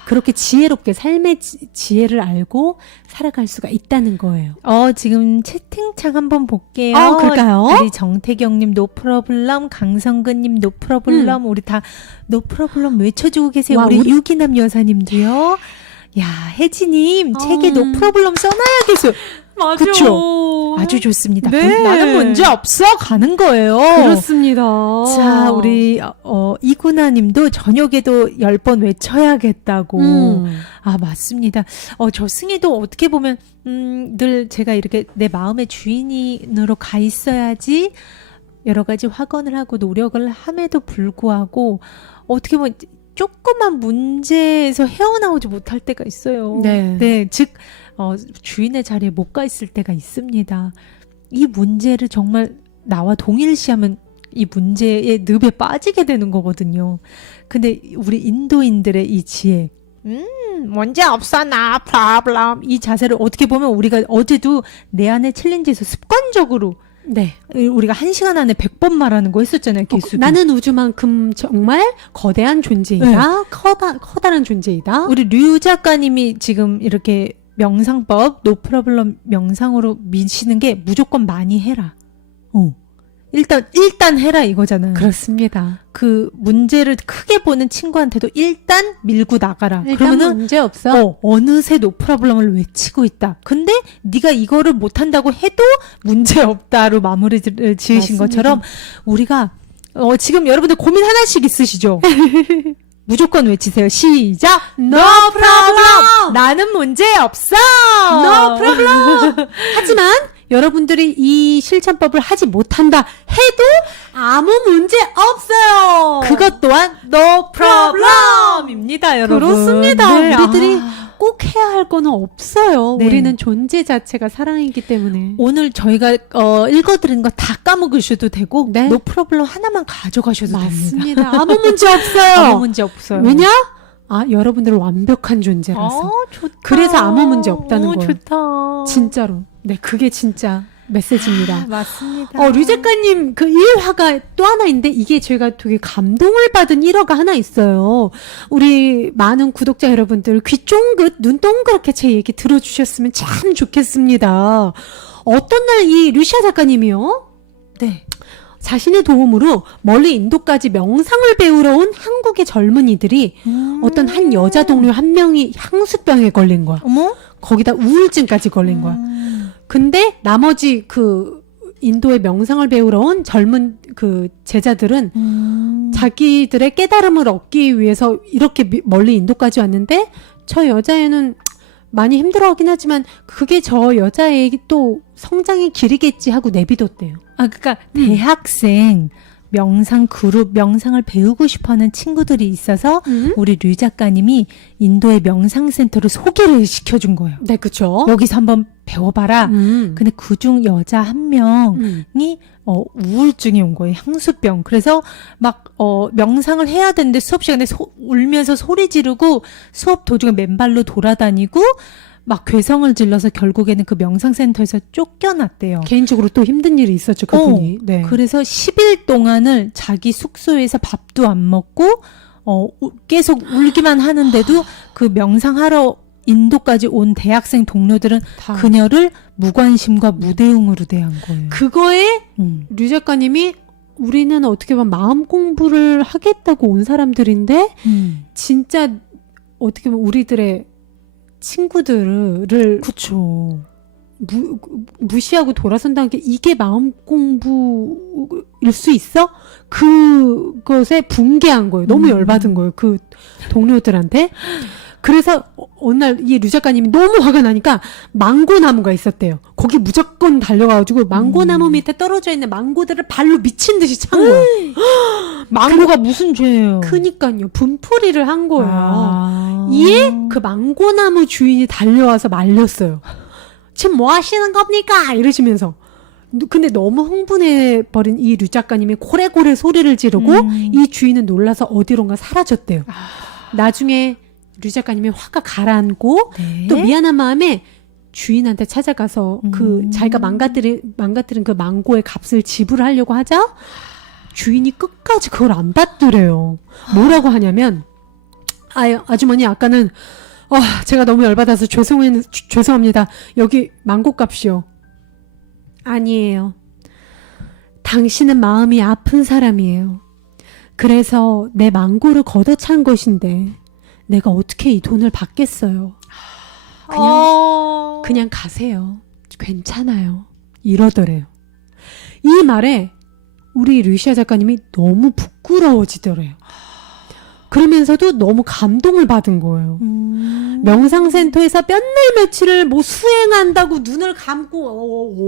그렇게 지혜롭게 삶의 지혜를 알고 살아갈 수가 있다는 거예요. 지금 채팅창 한번 볼게요. 그럴까요? 우리 정태경님 노프로블럼, 강성근님 노프로블럼, 우리 다 노프로블럼 외쳐주고 계세요. 와, 우리 우리- 유기남 여사님도요. 야, 혜지님 책에 노프로블럼 써놔야겠어요. 맞아. 그쵸? 아주 좋습니다. 네. 나는 문제 없어 가는 거예요. 그렇습니다. 자, 우리 이구나님도 저녁에도 10번 외쳐야겠다고. 아, 맞습니다. 저 승희도 어떻게 보면 늘 제가 이렇게 내 마음의 주인으로 가 있어야지 여러 가지 확언을 하고 노력을 함에도 불구하고 어떻게 보면 조그만 문제에서 헤어나오지 못할 때가 있어요. 네. 즉 주인의 자리에 못 가 있을 때가 있습니다. 이 문제를 정말 나와 동일시하면 이 문제의 늪에 빠지게 되는 거거든요. 근데 우리 인도인들의 이 지혜, 문제 없어 나 프로블럼, 이 자세를 어떻게 보면 우리가 어제도 내 안의 챌린지에서 습관적으로 네. 우리가 1시간 안에 100번 말하는 거 했었잖아요. 개수도. 나는 우주만큼 정말 거대한 존재이다. 커다란 존재이다. 우리 류 작가님이 지금 이렇게 명상법, 노프로블럼 명상으로 미시는 게 무조건 많이 해라. 일단 해라 이거잖아요. 그렇습니다. 그 문제를 크게 보는 친구한테도 일단 밀고 나가라. 일단 그러면은 문제 없어. 어느새 노프로블럼을 외치고 있다. 근데 네가 이거를 못한다고 해도 문제 없다로 마무리를 지으신 맞습니다. 것처럼 우리가 지금 여러분들 고민 하나씩 있으시죠? 무조건 외치세요. 시작. No problem. 나는 문제 없어. No problem. 하지만 여러분들이 이 실천법을 하지 못한다 해도 아무 문제 없어요. 그것 또한 no problem입니다, 여러분. 그렇습니다. 네, 우리들이 꼭 해야 할 거는 없어요. 네. 우리는 존재 자체가 사랑이기 때문에. 오늘 저희가 읽어드린 거 다 까먹으셔도 되고 네. no problem 하나만 가져가셔도 됩니다. 맞습니다. 아무 문제 없어요. 아무 문제 없어요. 왜냐? 여러분들은 완벽한 존재라서. 좋다. 그래서 아무 문제 없다는 거예요. 좋다. 진짜로. 네, 그게 진짜 메시지입니다. 맞습니다. 류 작가님 그 일화가 또 하나 있는데 이게 제가 되게 감동을 받은 일화가 하나 있어요. 우리 많은 구독자 여러분들 귀 쫑긋 눈 동그랗게 제 얘기 들어주셨으면 참 좋겠습니다. 어떤 날 이 류시아 작가님이요. 네. 자신의 도움으로 멀리 인도까지 명상을 배우러 온 한국의 젊은이들이 어떤 한 여자 동료 한 명이 향수병에 걸린 거야. 어머? 거기다 우울증까지 걸린 거야. 근데 나머지 그 인도의 명상을 배우러 온 젊은 그 제자들은 자기들의 깨달음을 얻기 위해서 이렇게 멀리 인도까지 왔는데 저 여자애는 많이 힘들어하긴 하지만 그게 저 여자애의 또 성장의 길이겠지 하고 내비뒀대요. 그러니까 대학생 명상 그룹 명상을 배우고 싶어하는 친구들이 있어서 우리 류 작가님이 인도의 명상센터를 소개를 시켜준 거예요. 네, 그쵸. 여기서 한번 배워봐라. 근데 그중 여자 한 명이 우울증이 온 거예요. 향수병. 그래서 막 명상을 해야 되는데 수업 시간에 울면서 소리 지르고 수업 도중에 맨발로 돌아다니고 막 괴성을 질러서 결국에는 그 명상센터에서 쫓겨났대요. 개인적으로 또 힘든 일이 있었죠, 그분이. 네. 그래서 10일 동안을 자기 숙소에서 밥도 안 먹고 계속 울기만 하는데도 그 명상하러 인도까지 온 대학생 동료들은 다. 그녀를 무관심과 무대응으로 대한 거예요. 그거에 류 작가님이 우리는 어떻게 보면 마음 공부를 하겠다고 온 사람들인데 진짜 어떻게 보면 우리들의 친구들을 그쵸. 무시하고 돌아선다는 게 이게 마음 공부일 수 있어? 그것에 붕괴한 거예요. 너무 열받은 거예요. 그 동료들한테. 그래서 어느 날 이 류 작가님이 너무 화가 나니까 망고나무가 있었대요. 거기 무조건 달려가지고 망고나무 밑에 떨어져 있는 망고들을 발로 미친 듯이 찬 거예요. 망고가 무슨 죄예요? 그니까요. 분풀이를 한 거예요. 아. 이에 그 망고나무 주인이 달려와서 말렸어요. 지금 뭐 하시는 겁니까? 이러시면서. 근데 너무 흥분해 버린 이 류 작가님이 고래고래 소리를 지르고 이 주인은 놀라서 어디론가 사라졌대요. 나중에 류 작가님이 화가 가라앉고 네. 또 미안한 마음에 주인한테 찾아가서 그 자기가 망가뜨린 그 망고의 값을 지불하려고 하자 주인이 끝까지 그걸 안 받더래요. 뭐라고 하냐면 아주머니 아까는 제가 너무 열받아서 죄송합니다. 여기 망고 값이요. 아니에요. 당신은 마음이 아픈 사람이에요. 그래서 내 망고를 걷어찬 것인데 내가 어떻게 이 돈을 받겠어요. 그냥 가세요. 괜찮아요. 이러더래요. 이 말에 우리 류시아 작가님이 너무 부끄러워지더래요. 그러면서도 너무 감동을 받은 거예요. 명상센터에서 몇 날 며칠을 뭐 수행한다고 눈을 감고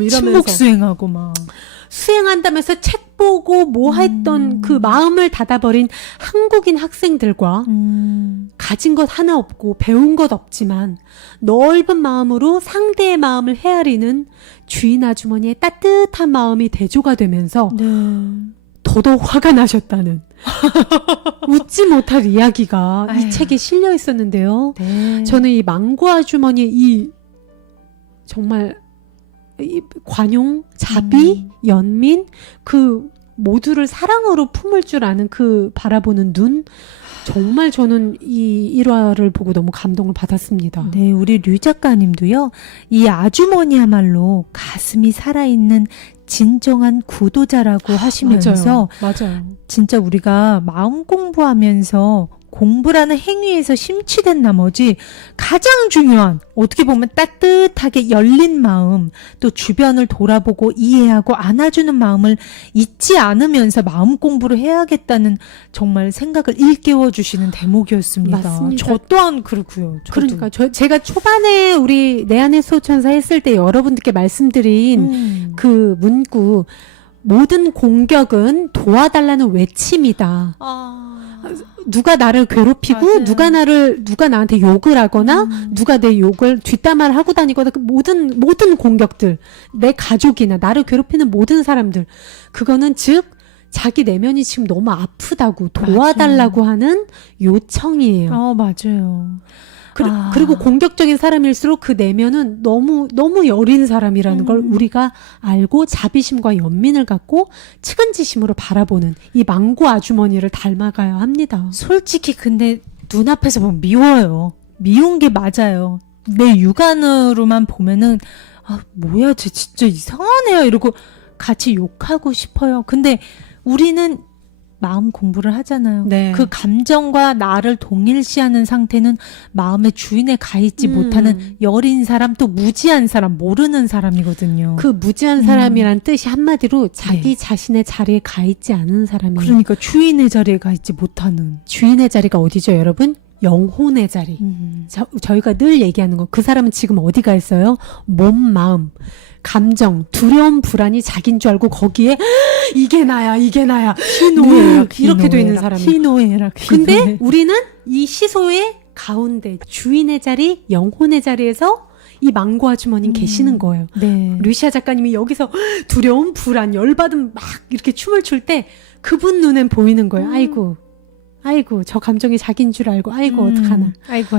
이러면서 침묵 수행하고 막 수행한다면서 책 보고 뭐 했던 그 마음을 닫아버린 한국인 학생들과 가진 것 하나 없고 배운 것 없지만 넓은 마음으로 상대의 마음을 헤아리는 주인 아주머니의 따뜻한 마음이 대조가 되면서 네. 더더욱 화가 나셨다는 웃지 못할 이야기가 이 아유. 책에 실려 있었는데요. 네. 저는 이 망고 아주머니의 이 정말 이 관용, 자비, 연민 그 모두를 사랑으로 품을 줄 아는 그 바라보는 눈 정말 저는 이 일화를 보고 너무 감동을 받았습니다. 네, 우리 류 작가님도요, 이 아주머니야말로 가슴이 살아있는 진정한 구도자라고 하시면서, 맞아요. 진짜 우리가 마음 공부하면서 공부라는 행위에서 심취된 나머지 가장 중요한, 어떻게 보면 따뜻하게 열린 마음, 또 주변을 돌아보고 이해하고 안아주는 마음을 잊지 않으면서 마음 공부를 해야겠다는 정말 생각을 일깨워 주시는 대목이었습니다. 맞습니다. 저 또한 그렇고요. 저도. 그러니까 제가 초반에 우리 내 안의 소천사 했을 때 여러분들께 말씀드린 그 문구 모든 공격은 도와달라는 외침이다. 누가 나를 괴롭히고 맞아요. 누가 나한테 욕을 하거나 누가 내 욕을 뒷담화를 하고 다니거나 그 모든 공격들 내 가족이나 나를 괴롭히는 모든 사람들 그거는 즉 자기 내면이 지금 너무 아프다고 도와달라고 하는 요청이에요. 맞아요. 그리고 공격적인 사람일수록 그 내면은 너무 여린 사람이라는 걸 우리가 알고 자비심과 연민을 갖고 측은지심으로 바라보는 이 망고 아주머니를 닮아가야 합니다. 솔직히 근데 눈앞에서 보면 미워요. 미운 게 맞아요. 내 육안으로만 보면은 뭐야 쟤 진짜 이상하네요 이러고 같이 욕하고 싶어요. 근데 우리는 마음 공부를 하잖아요. 네. 그 감정과 나를 동일시하는 상태는 마음의 주인에 가 있지 못하는 여린 사람 또 무지한 사람 모르는 사람이거든요. 그 무지한 사람이란 뜻이 한마디로 자기 자신의 자리에 가 있지 않은 사람이에요. 그러니까 주인의 자리에 가 있지 못하는. 주인의 자리가 어디죠, 여러분? 영혼의 자리. 저희가 늘 얘기하는 거. 그 사람은 지금 어디가 있어요? 몸, 마음, 감정, 두려움, 불안이 자기인 줄 알고 거기에 이게 나야. 희노애락 이렇게 돼 있는 사람이. 희노애락. 근데 우리는 이 시소의 가운데 주인의 자리, 영혼의 자리에서 이 망고 아주머니는 계시는 거예요. 네. 류시아 작가님이 여기서 두려움, 불안, 열받음 막 이렇게 춤을 출 때 그분 눈엔 보이는 거예요. 아이고, 저 감정이 자기인 줄 알고, 어떡하나. 아이고.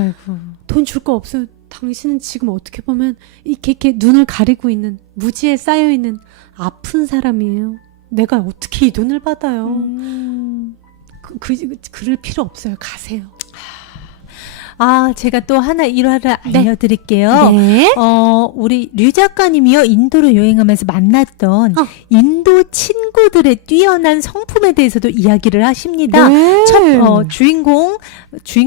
돈 줄 거 없어요. 당신은 지금 어떻게 보면 이렇게 눈을 가리고 있는 무지에 쌓여있는 아픈 사람이에요. 내가 어떻게 이 돈을 받아요. 그럴 필요 없어요. 가세요. 제가 또 하나 일화를 알려드릴게요. 네. 우리 류 작가님이요, 인도로 여행하면서 만났던 인도 친구들의 뛰어난 성품에 대해서도 이야기를 하십니다. 네.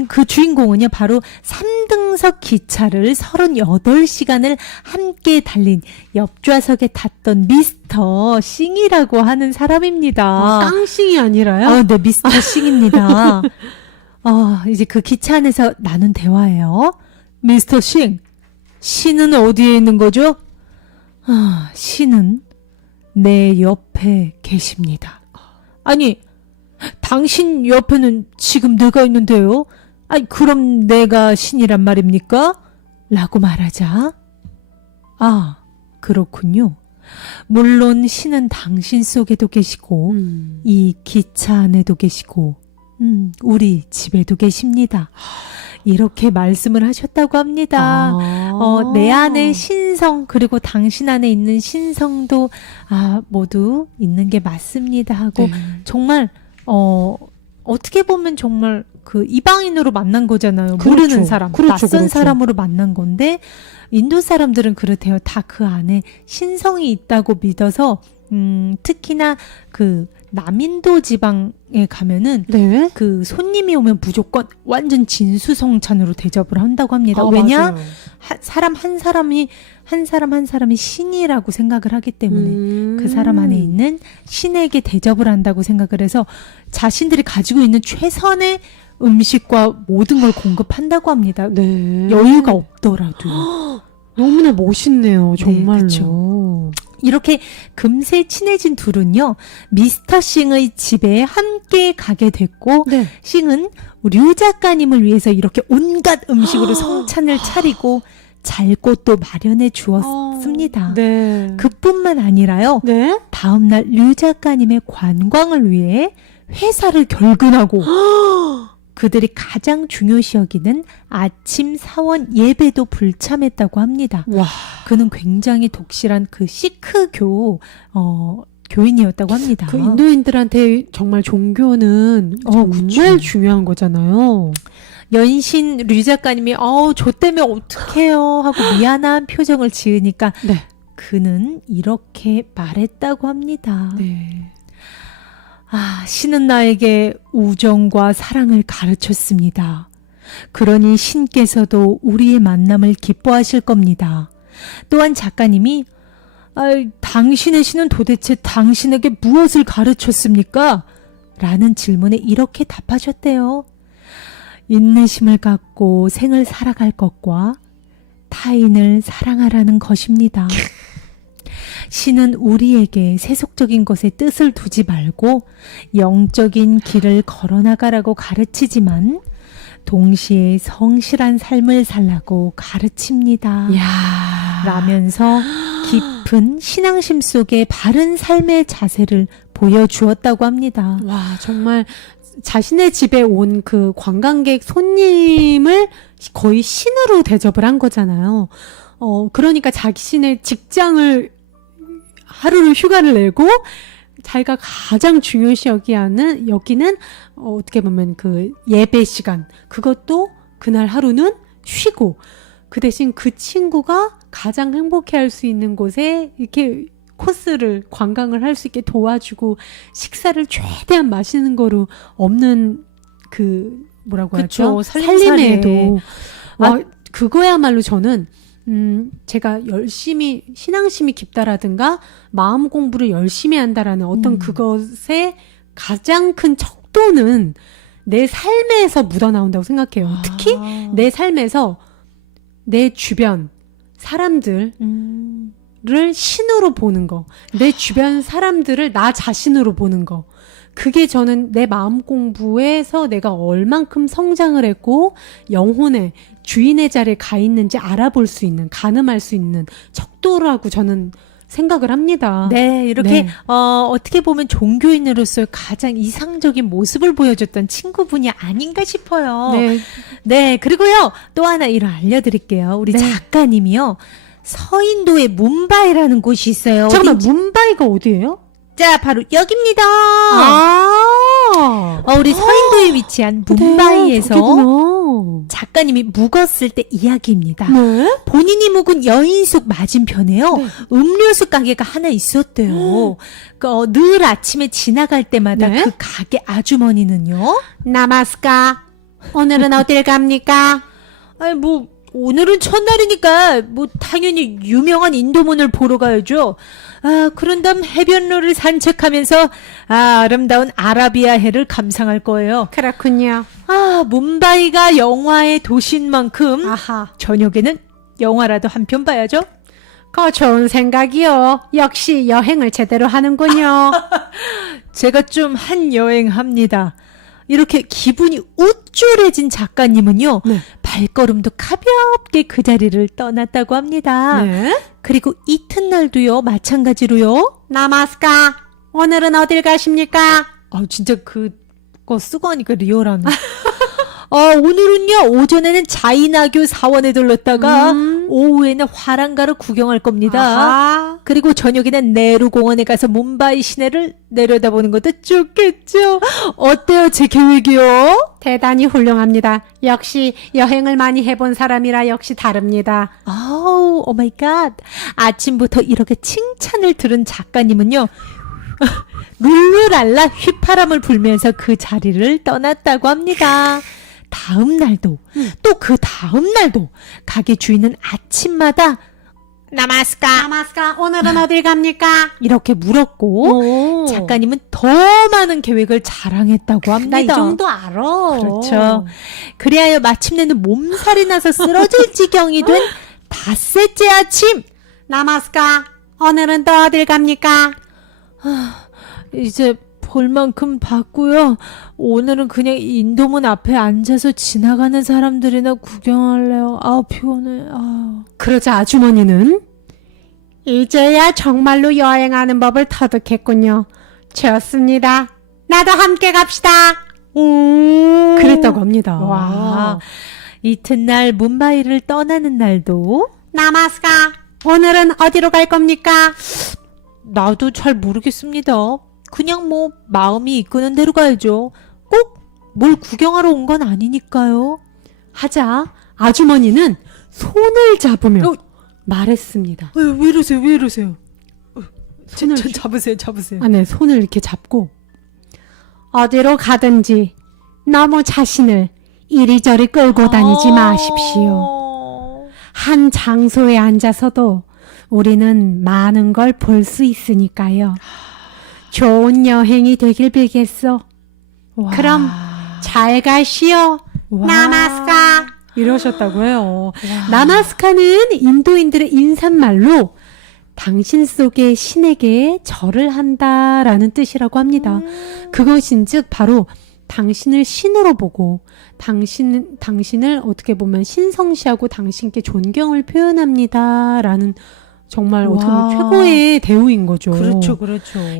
그 주인공은요, 바로 3등석 기차를 38시간을 함께 달린 옆좌석에 탔던 미스터 싱이라고 하는 사람입니다. 깡싱이 아니라요? 네, 미스터 싱입니다. 이제 그 기차 안에서 나눈 대화예요. 미스터 싱, 신은 어디에 있는 거죠? 신은 내 옆에 계십니다. 아니, 당신 옆에는 지금 내가 있는데요? 아니, 그럼 내가 신이란 말입니까? 라고 말하자. 그렇군요. 물론 신은 당신 속에도 계시고, 이 기차 안에도 계시고, 우리 집에도 계십니다. 이렇게 말씀을 하셨다고 합니다. 내 안에 신성, 그리고 당신 안에 있는 신성도 모두 있는 게 맞습니다 하고, 네. 정말 어떻게 보면 정말 그 이방인으로 만난 거잖아요. 그렇죠. 모르는 사람, 그렇죠, 낯선 그렇죠. 사람으로 만난 건데, 인도 사람들은 그렇대요. 다 그 안에 신성이 있다고 믿어서 특히나 그 남인도 지방에 가면은 네. 그 손님이 오면 무조건 완전 진수성찬으로 대접을 한다고 합니다. 왜냐? 맞아요. 사람 한 사람이 신이라고 생각을 하기 때문에 그 사람 안에 있는 신에게 대접을 한다고 생각을 해서 자신들이 가지고 있는 최선의 음식과 모든 걸 공급한다고 합니다. 네. 여유가 없더라도. 너무나 멋있네요. 정말로. 그쵸. 이렇게 금세 친해진 둘은요, 미스터 싱의 집에 함께 가게 됐고, 네. 싱은 류 작가님을 위해서 이렇게 온갖 음식으로 성찬을 차리고 잘 곳도 마련해 주었습니다. 네. 그뿐만 아니라요, 네. 다음날 류 작가님의 관광을 위해 회사를 결근하고 그들이 가장 중요시 여기는 아침 사원 예배도 불참했다고 합니다. 와. 그는 굉장히 독실한 그 시크교 교인이었다고 합니다. 그 인도인들한테 정말 종교는 정말 그쵸. 중요한 거잖아요. 연신 류 작가님이 저 때문에 어떡해요 하고 미안한 표정을 지으니까 네. 그는 이렇게 말했다고 합니다. 네. 신은 나에게 우정과 사랑을 가르쳤습니다. 그러니 신께서도 우리의 만남을 기뻐하실 겁니다. 또한 작가님이 당신의 신은 도대체 당신에게 무엇을 가르쳤습니까? 라는 질문에 이렇게 답하셨대요. 인내심을 갖고 생을 살아갈 것과 타인을 사랑하라는 것입니다. 신은 우리에게 세속적인 것에 뜻을 두지 말고 영적인 길을 걸어나가라고 가르치지만 동시에 성실한 삶을 살라고 가르칩니다. 라면서 깊은 신앙심 속에 바른 삶의 자세를 보여주었다고 합니다. 와, 정말 자신의 집에 온 그 관광객 손님을 거의 신으로 대접을 한 거잖아요. 그러니까 자신의 직장을 하루를 휴가를 내고 자기가 가장 중요시 여기는 어떻게 보면 그 예배 시간, 그것도 그날 하루는 쉬고 그 대신 그 친구가 가장 행복해할 수 있는 곳에 이렇게 코스를 관광을 할 수 있게 도와주고 식사를 최대한 맛있는 거로 없는 그 뭐라고 그쵸, 하죠? 살림살이에. 살림에도 그거야말로 저는 제가 열심히 신앙심이 깊다라든가 마음 공부를 열심히 한다라는 어떤 그것의 가장 큰 척도는 내 삶에서 묻어나온다고 생각해요. 특히 내 삶에서 내 주변 사람들을 신으로 보는 거, 내 주변 사람들을 나 자신으로 보는 거, 그게 저는 내 마음 공부에서 내가 얼만큼 성장을 했고 영혼의 주인의 자리에 가 있는지 알아볼 수 있는, 가늠할 수 있는 척도라고 저는 생각을 합니다. 네, 이렇게 네. 어떻게 보면 종교인으로서 가장 이상적인 모습을 보여줬던 친구분이 아닌가 싶어요. 네. 네, 그리고요, 또 하나 이를 알려드릴게요. 우리 네. 작가님이요, 서인도에 뭄바이라는 곳이 있어요. 잠깐만, 어딘지- 뭄바이가 어디예요? 자, 바로 여기입니다. 아, 우리 서인도에 위치한 뭄바이에서 저기구나. 작가님이 묵었을 때 이야기입니다. 네? 본인이 묵은 여인숙 맞은편에요. 네. 음료수 가게가 하나 있었대요. 늘 아침에 지나갈 때마다 네? 그 가게 아주머니는요. 나마스카. 오늘은 어딜 갑니까? 아니 오늘은 첫날이니까 뭐 당연히 유명한 인도문을 보러 가야죠. 그런 다음 해변로를 산책하면서 아름다운 아라비아 해를 감상할 거예요. 그렇군요. 뭄바이가 영화의 도시인 만큼 아하. 저녁에는 영화라도 한 편 봐야죠. 좋은 생각이요. 역시 여행을 제대로 하는군요. 제가 좀 한 여행 합니다. 이렇게 기분이 우쭐해진 작가님은요. 네. 발걸음도 가볍게 그 자리를 떠났다고 합니다. 네. 그리고 이튿날도요. 마찬가지로요. 나마스카. 오늘은 어딜 가십니까? 진짜 그거 쓰고 하니까 리얼하네. 오늘은요. 오전에는 자이나교 사원에 들렀다가 오후에는 화랑가를 구경할 겁니다. 아하. 그리고 저녁에는 네루 공원에 가서 뭄바이 시내를 내려다보는 것도 좋겠죠. 어때요, 제 계획이요? 대단히 훌륭합니다. 역시 여행을 많이 해본 사람이라 역시 다릅니다. 오 마이 갓. 아침부터 이렇게 칭찬을 들은 작가님은요. 룰루랄라 휘파람을 불면서 그 자리를 떠났다고 합니다. 다음 날도 또 그 다음 날도 가게 주인은 아침마다 나마스카. 오늘은 어딜 갑니까? 이렇게 물었고 오. 작가님은 더 많은 계획을 자랑했다고 합니다. 나 이 정도 알아. 그렇죠. 그리하여 마침내는 몸살이 나서 쓰러질 지경이 된 닷새째 아침. 나마스카. 오늘은 또 어딜 갑니까? 이제 볼 만큼 봤고요. 오늘은 그냥 인도문 앞에 앉아서 지나가는 사람들이나 구경할래요. 피곤해. 그러자 아주머니는 이제야 정말로 여행하는 법을 터득했군요. 좋습니다. 나도 함께 갑시다. 그랬다고 합니다. 와. 이튿날 뭄바이를 떠나는 날도 나마스카. 오늘은 어디로 갈 겁니까? 나도 잘 모르겠습니다. 그냥 뭐 마음이 이끄는 대로 가야죠. 꼭 뭘 구경하러 온 건 아니니까요. 하자 아주머니는 손을 잡으며 어? 말했습니다. 왜 이러세요? 왜 이러세요? 손을 잡으세요. 네, 손을 이렇게 잡고 어디로 가든지 너무 자신을 이리저리 끌고 다니지 마십시오. 한 장소에 앉아서도 우리는 많은 걸 볼 수 있으니까요. 좋은 여행이 되길 빌겠소. 와. 그럼 잘 가시오. 와. 나마스카. 이러셨다고 해요. 와. 나마스카는 인도인들의 인사말로 당신 속의 신에게 절을 한다라는 뜻이라고 합니다. 그것인즉 바로 당신을 신으로 보고 당신을 어떻게 보면 신성시하고 당신께 존경을 표현합니다라는 정말 어떻게 보면 와. 최고의 대우인 거죠. 그렇죠.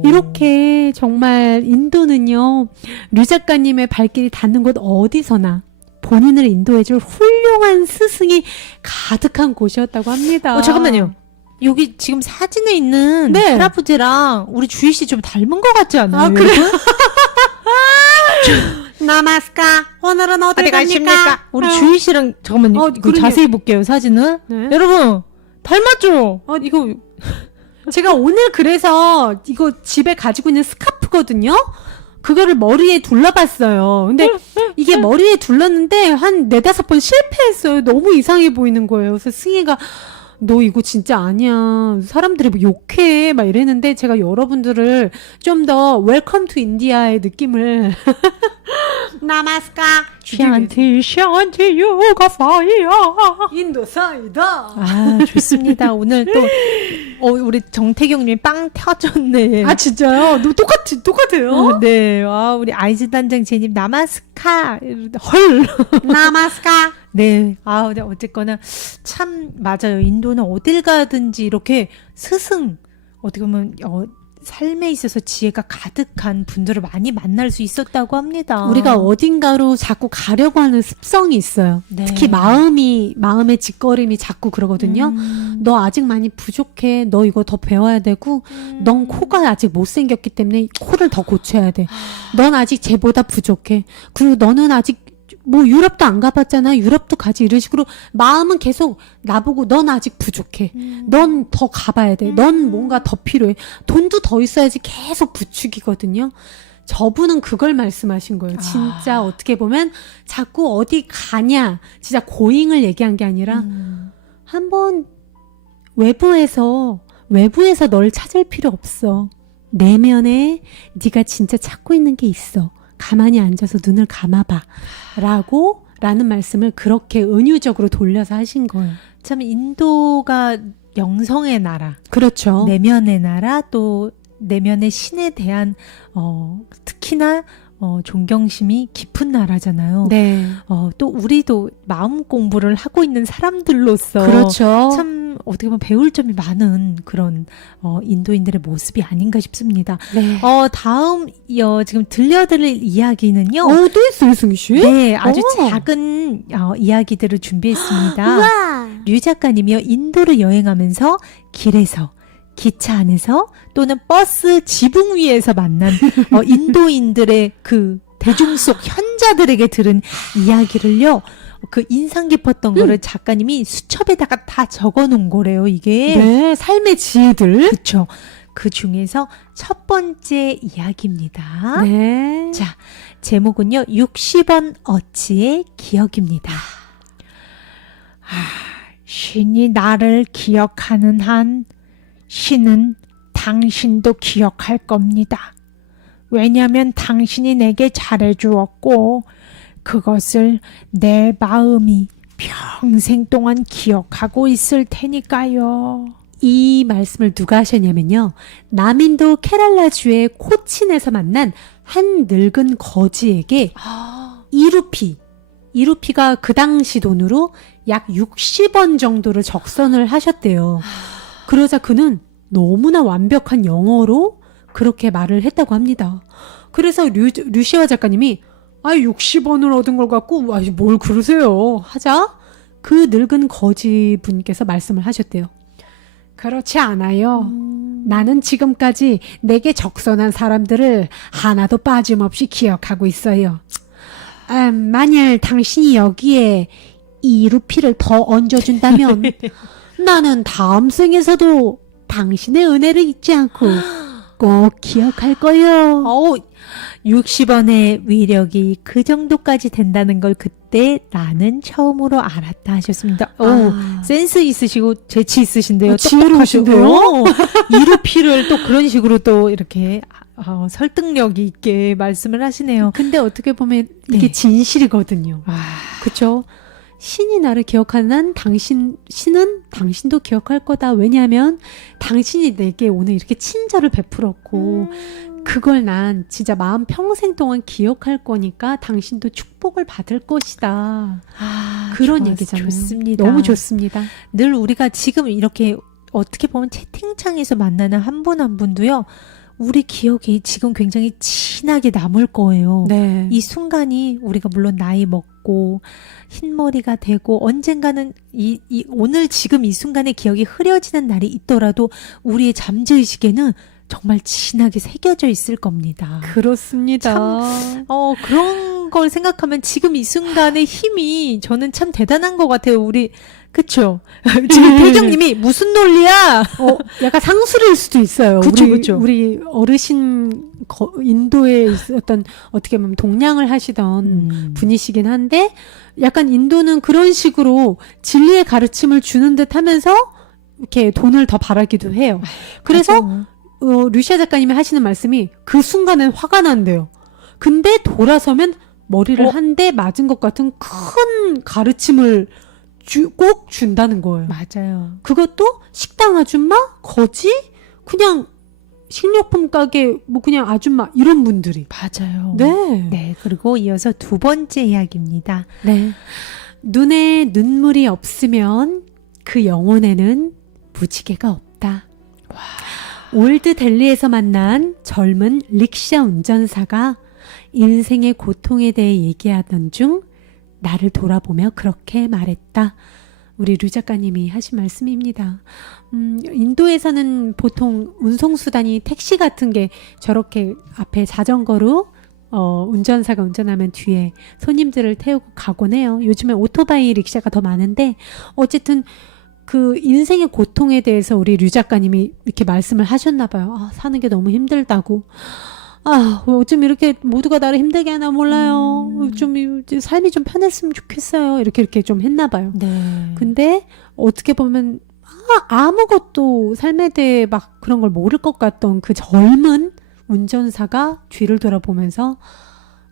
이렇게 정말 인도는요, 류 작가님의 발길이 닿는 곳 어디서나 본인을 인도해줄 훌륭한 스승이 가득한 곳이었다고 합니다. 잠깐만요. 여기 지금 사진에 있는 네. 할아버지랑 우리 주희 씨 좀 닮은 것 같지 않아요? 그래요? 여러분? 나마스카. 오늘은 어디 가십니까? 우리 주희 씨랑 잠깐만요. 이거 그러네요. 자세히 볼게요. 사진은. 네. 여러분 닮았죠? 이거 제가 오늘 그래서 이거 집에 가지고 있는 스카프거든요. 그거를 머리에 둘러봤어요. 근데 이게 머리에 둘렀는데 한 4-5번 실패했어요. 너무 이상해 보이는 거예요. 그래서 승희가 너 이거 진짜 아니야. 사람들이 뭐 욕해. 막 이랬는데 제가 여러분들을 좀 더 웰컴 투 인디아의 느낌을 나마스카 샨티 요가 파이어. 인도 사이다. 좋습니다. 오늘 또 우리 정태경님이 빵 터졌네. 진짜요? 너 똑같아요? 네. 우리 아이즈 단장 제님 나마스카. 헐. 나마스카. 네. 근데 어쨌거나 참 맞아요. 인도는 어딜 가든지 이렇게 스승 어떻게 보면 삶에 있어서 지혜가 가득한 분들을 많이 만날 수 있었다고 합니다. 우리가 어딘가로 자꾸 가려고 하는 습성이 있어요. 네. 특히 마음의 짓거림이 자꾸 그러거든요. 너 아직 많이 부족해. 너 이거 더 배워야 되고, 넌 코가 아직 못생겼기 때문에 코를 더 고쳐야 돼. 넌 아직 쟤보다 부족해. 그리고 너는 아직 뭐 유럽도 안 가봤잖아. 유럽도 가지. 이런 식으로 마음은 계속 나보고 넌 아직 부족해. 넌 더 가봐야 돼. 넌 뭔가 더 필요해. 돈도 더 있어야지 계속 부추기거든요. 저분은 그걸 말씀하신 거예요. 진짜 어떻게 보면 자꾸 어디 가냐, 진짜 고잉을 얘기한 게 아니라 한번 외부에서 널 찾을 필요 없어. 내면에 네가 진짜 찾고 있는 게 있어. 가만히 앉아서 눈을 감아봐. 라는 말씀을 그렇게 은유적으로 돌려서 하신 거예요. 참 인도가 영성의 나라, 그렇죠. 내면의 나라, 또 내면의 신에 대한 특히나 존경심이 깊은 나라잖아요. 네. 또 우리도 마음 공부를 하고 있는 사람들로서 그렇죠. 참 어떻게 보면 배울 점이 많은 그런 인도인들의 모습이 아닌가 싶습니다. 네. 다음 지금 들려드릴 이야기는요. 또 있어요, 승희 씨? 네, 아주 오. 작은 이야기들을 준비했습니다. 우와. 류 작가님이요, 인도를 여행하면서 길에서, 기차 안에서 또는 버스 지붕 위에서 만난 인도인들의 그 대중 속 현자들에게 들은 이야기를요, 그 인상 깊었던 거를 작가님이 수첩에다가 다 적어 놓은 거래요, 이게. 네, 삶의 지혜들. 그쵸. 그 중에서 첫 번째 이야기입니다. 네. 자, 제목은요, 60원 어치의 기억입니다. 신이 나를 기억하는 한 신은 당신도 기억할 겁니다. 왜냐하면 당신이 내게 잘해주었고 그것을 내 마음이 평생 동안 기억하고 있을 테니까요. 이 말씀을 누가 하셨냐면요. 남인도 케랄라주의 코친에서 만난 한 늙은 거지에게 이루피가 그 당시 돈으로 약 60원 정도를 적선을 하셨대요. 그러자 그는 너무나 완벽한 영어로 그렇게 말을 했다고 합니다. 그래서 류시아 작가님이 60원을 얻은 걸 갖고 뭘 그러세요 하자 그 늙은 거지 분께서 말씀을 하셨대요. 그렇지 않아요. 나는 지금까지 내게 적선한 사람들을 하나도 빠짐없이 기억하고 있어요. 만일 당신이 여기에 이 루피를 더 얹어준다면 나는 다음 생에서도 당신의 은혜를 잊지 않고 꼭 기억할 거예요. 60원의 위력이 그 정도까지 된다는 걸 그때 나는 처음으로 알았다 하셨습니다. 센스 있으시고 재치 있으신데요. 지혜로우신데요? 이루피를 또 그런 식으로 또 이렇게 설득력이 있게 말씀을 하시네요. 근데 어떻게 보면 이게 네. 진실이거든요. 그쵸? 신이 나를 기억하는 신은 당신도 기억할 거다. 왜냐하면 당신이 내게 오늘 이렇게 친절을 베풀었고 그걸 난 진짜 마음 평생 동안 기억할 거니까 당신도 축복을 받을 것이다. 그런 얘기잖아요. 좋습니다. 너무 좋습니다. 늘 우리가 지금 이렇게 어떻게 보면 채팅창에서 만나는 한 분 한 분도요. 우리 기억이 지금 굉장히 진하게 남을 거예요. 네. 이 순간이 우리가 물론 나이 먹고 흰머리가 되고 언젠가는 오늘 지금 이 순간의 기억이 흐려지는 날이 있더라도 우리의 잠재의식에는 정말 진하게 새겨져 있을 겁니다. 그렇습니다. 그런 걸 생각하면 지금 이 순간의 힘이 저는 참 대단한 것 같아요. 우리 그쵸? 지금 태경님이 무슨 논리야? 약간 상술일 수도 있어요. 그쵸. 우리 어르신 인도에 있었던 어떻게 보면 동냥을 하시던 분이시긴 한데 약간 인도는 그런 식으로 진리의 가르침을 주는 듯 하면서 이렇게 돈을 더 바라기도 해요. 그래서 류시아 작가님이 하시는 말씀이 그 순간엔 화가 난대요. 근데 돌아서면 머리를 한 대 맞은 것 같은 큰 가르침을 꼭 준다는 거예요. 맞아요. 그것도 식당 아줌마, 거지, 그냥 식료품 가게 그냥 아줌마 이런 분들이. 맞아요. 네. 네. 그리고 이어서 두 번째 이야기입니다. 네. 눈에 눈물이 없으면 그 영혼에는 무지개가 없다. 올드 델리에서 만난 젊은 릭샤 운전사가 인생의 고통에 대해 얘기하던 중 나를 돌아보며 그렇게 말했다. 우리 류 작가님이 하신 말씀입니다. 인도에서는 보통 운송수단이 택시 같은 게 저렇게 앞에 자전거로 운전사가 운전하면 뒤에 손님들을 태우고 가곤 해요. 요즘에 오토바이 릭샤가 더 많은데 어쨌든 그 인생의 고통에 대해서 우리 류 작가님이 이렇게 말씀을 하셨나 봐요. 사는 게 너무 힘들다고. 어쩜 이렇게 모두가 나를 힘들게 하나 몰라요. 좀 이제 삶이 좀 편했으면 좋겠어요. 이렇게 좀 했나 봐요. 네. 근데 어떻게 보면 아무것도 삶에 대해 막 그런 걸 모를 것 같던 그 젊은 운전사가 뒤를 돌아보면서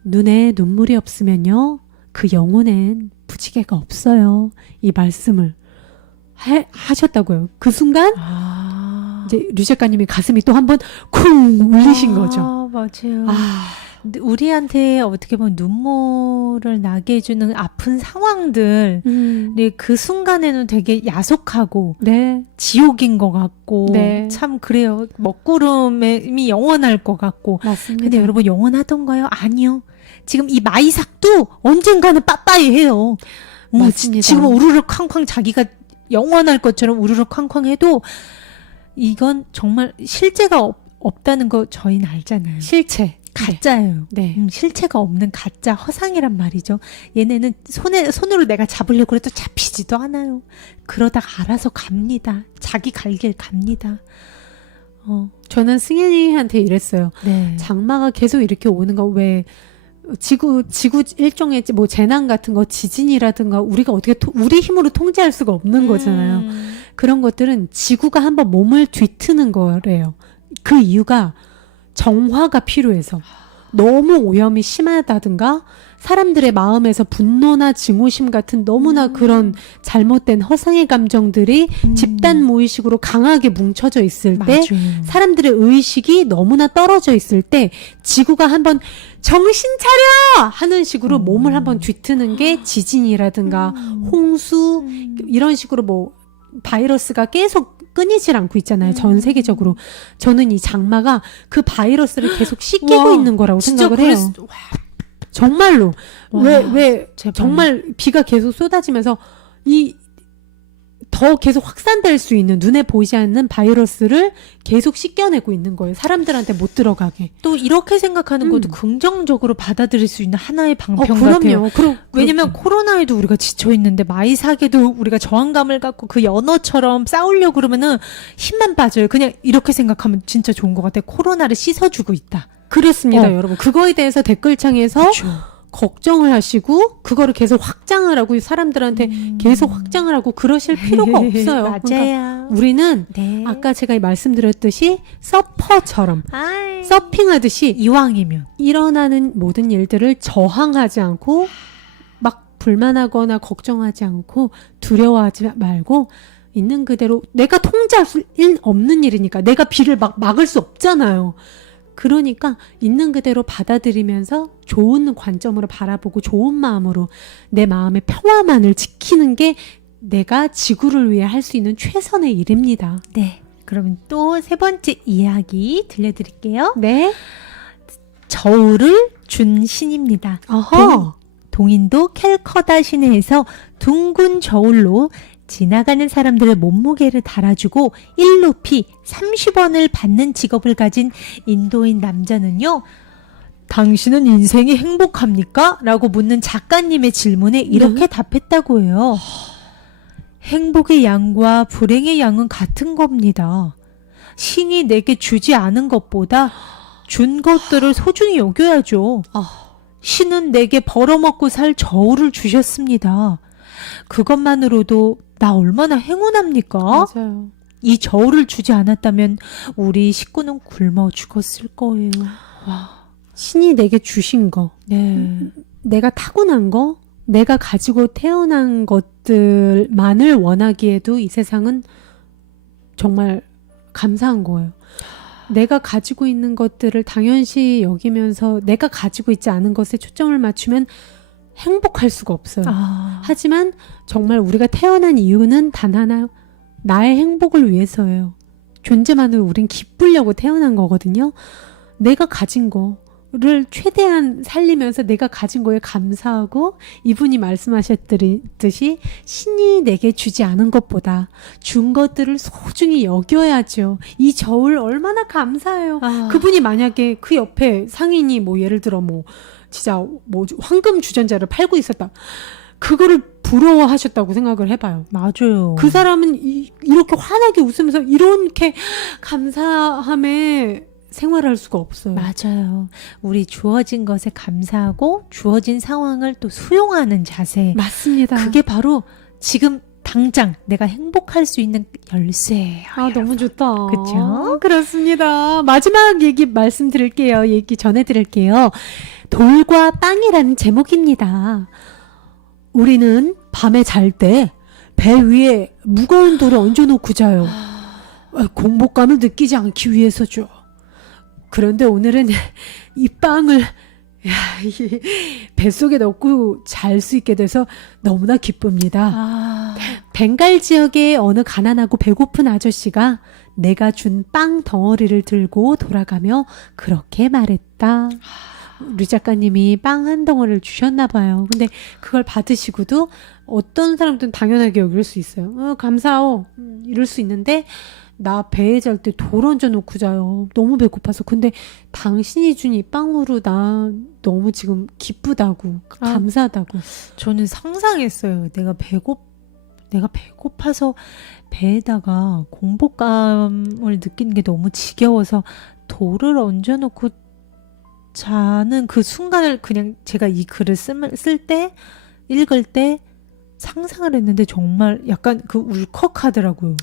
눈에 눈물이 없으면요 그 영혼엔 부지개가 없어요. 이 말씀을 하셨다고요. 그 순간 이제 류 작가님이 가슴이 또 한번 쿵 울리신 거죠. 맞아요. 근데 우리한테 어떻게 보면 눈물을 나게 해주는 아픈 상황들, 그 순간에는 되게 야속하고 네. 지옥인 것 같고, 네. 참 그래요. 먹구름이 영원할 것 같고. 맞습니다. 근데 여러분 영원하던가요? 아니요. 지금 이 마이삭도 언젠가는 빠빠이해요. 맞습니다. 지금 우르르 쾅쾅 자기가 영원할 것처럼 우르르 쾅쾅 해도 이건 정말 실제가 없다는 거 저희는 알잖아요. 실체. 가짜예요. 네. 실체가 없는 가짜 허상이란 말이죠. 얘네는 손으로 내가 잡으려고 해도 잡히지도 않아요. 그러다가 알아서 갑니다. 자기 갈 길 갑니다. 저는 승현이한테 이랬어요. 네. 장마가 계속 이렇게 오는 거 왜 지구 일종의 뭐 재난 같은 거 지진이라든가 우리가 어떻게 우리 힘으로 통제할 수가 없는 거잖아요. 그런 것들은 지구가 한번 몸을 뒤트는 거래요. 그 이유가 정화가 필요해서 너무 오염이 심하다든가 사람들의 마음에서 분노나 증오심 같은 너무나 그런 잘못된 허상의 감정들이 집단 무의식으로 강하게 뭉쳐져 있을 때 맞아요. 사람들의 의식이 너무나 떨어져 있을 때 지구가 한번 정신 차려! 하는 식으로 몸을 한번 뒤트는 게 지진이라든가 홍수 이런 식으로 뭐 바이러스가 계속 끊이질 않고 있잖아요. 전 세계적으로. 저는 이 장마가 그 바이러스를 계속 씻기고 있는 거라고 생각을 해요. 정말로. 왜 제발. 정말 비가 계속 쏟아지면서 더 계속 확산될 수 있는 눈에 보이지 않는 바이러스를 계속 씻겨내고 있는 거예요. 사람들한테 못 들어가게. 또 이렇게 생각하는 것도 긍정적으로 받아들일 수 있는 하나의 방편 같아요. 그럼요. 왜냐면 코로나에도 우리가 지쳐 있는데 마이삭에도 우리가 저항감을 갖고 그 연어처럼 싸우려고 그러면은 힘만 빠져요. 그냥 이렇게 생각하면 진짜 좋은 것 같아요. 코로나를 씻어주고 있다. 그렇습니다, 여러분. 그거에 대해서 댓글창에서 그렇죠. 걱정을 하시고 그거를 계속 확장을 하고 사람들한테 계속 확장을 하고 그러실 필요가 없어요. 맞아요. 그러니까 우리는 네. 아까 제가 말씀드렸듯이 서퍼처럼 아이. 서핑하듯이 이왕이면 일어나는 모든 일들을 저항하지 않고 막 불만하거나 걱정하지 않고 두려워하지 말고 있는 그대로 내가 통제할 수 없는 일이니까 내가 비를 막을 수 없잖아요. 그러니까 있는 그대로 받아들이면서 좋은 관점으로 바라보고 좋은 마음으로 내 마음의 평화만을 지키는 게 내가 지구를 위해 할 수 있는 최선의 일입니다. 네. 그러면 또 세 번째 이야기 들려드릴게요. 네. 저울을 준 신입니다. 어허. 동인도 캘커다 시내에서 둥근 저울로 지나가는 사람들의 몸무게를 달아주고 1루피 30원을 받는 직업을 가진 인도인 남자는요. 당신은 인생이 행복합니까? 라고 묻는 작가님의 질문에 이렇게 답했다고 해요. 행복의 양과 불행의 양은 같은 겁니다. 신이 내게 주지 않은 것보다 준 것들을 소중히 여겨야죠. 신은 내게 벌어먹고 살 저울을 주셨습니다. 그것만으로도 나 얼마나 행운합니까? 맞아요. 이 저울을 주지 않았다면 우리 식구는 굶어 죽었을 거예요. 신이 내게 주신 거, 네. 내가 타고난 거, 내가 가지고 태어난 것들만을 원하기에도 이 세상은 정말 감사한 거예요. 내가 가지고 있는 것들을 당연시 여기면서 내가 가지고 있지 않은 것에 초점을 맞추면 행복할 수가 없어요. 하지만 정말 우리가 태어난 이유는 단 하나, 나의 행복을 위해서예요. 존재만으로 우린 기쁘려고 태어난 거거든요. 내가 가진 거를 최대한 살리면서 내가 가진 거에 감사하고 이분이 말씀하셨듯이 신이 내게 주지 않은 것보다 준 것들을 소중히 여겨야죠. 이 저울 얼마나 감사해요. 그분이 만약에 그 옆에 상인이 뭐 예를 들어 뭐 진짜 뭐 황금 주전자를 팔고 있었다. 그거를 부러워하셨다고 생각을 해봐요. 맞아요. 그 사람은 이렇게 환하게 웃으면서 이렇게 감사함에 생활할 수가 없어요. 맞아요. 우리 주어진 것에 감사하고 주어진 상황을 또 수용하는 자세. 맞습니다. 그게 바로 지금 당장 내가 행복할 수 있는 열쇠예요. 아, 너무 좋다. 그쵸? 그렇습니다. 마지막 얘기 말씀드릴게요. 얘기 전해드릴게요. 돌과 빵이라는 제목입니다. 우리는 밤에 잘 때 배 위에 무거운 돌을 얹어놓고 자요. 공복감을 느끼지 않기 위해서죠. 그런데 오늘은 이 빵을 이 뱃속에 넣고 잘 수 있게 돼서 너무나 기쁩니다. 아, 벵갈 지역의 어느 가난하고 배고픈 아저씨가 내가 준 빵 덩어리를 들고 돌아가며 그렇게 말했다. 류 작가님이 빵 한 덩어리를 주셨나 봐요. 근데 그걸 받으시고도 어떤 사람들은 당연하게 여길 수 있어요. 감사하오. 이럴 수 있는데 나 배에 잘 때 돌 얹어 놓고 자요. 너무 배고파서. 근데 당신이 준 이 빵으로 나 너무 지금 기쁘다고 감사하다고. 저는 상상했어요. 내가 배고파서 배에다가 공복감을 느끼는 게 너무 지겨워서 돌을 얹어놓고 자는 그 순간을 그냥 제가 이 글을 읽을 때 상상을 했는데 정말 약간 그 울컥하더라고요.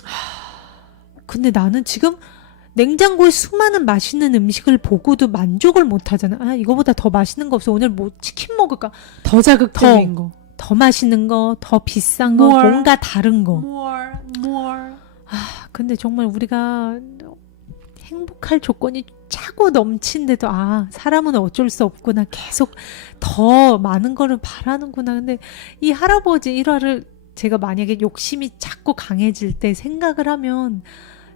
근데 나는 지금 냉장고에 수많은 맛있는 음식을 보고도 만족을 못 하잖아. 아, 이거보다 더 맛있는 거 없어. 오늘 뭐 치킨 먹을까? 더 자극적인 거. 더 맛있는 거, 더 비싼 거, More. 뭔가 다른 거. more. 아, 근데 정말 우리가 행복할 조건이 차고 넘친데도 사람은 어쩔 수 없구나. 계속 더 많은 거를 바라는구나. 근데 이 할아버지 일화를 제가 만약에 욕심이 자꾸 강해질 때 생각을 하면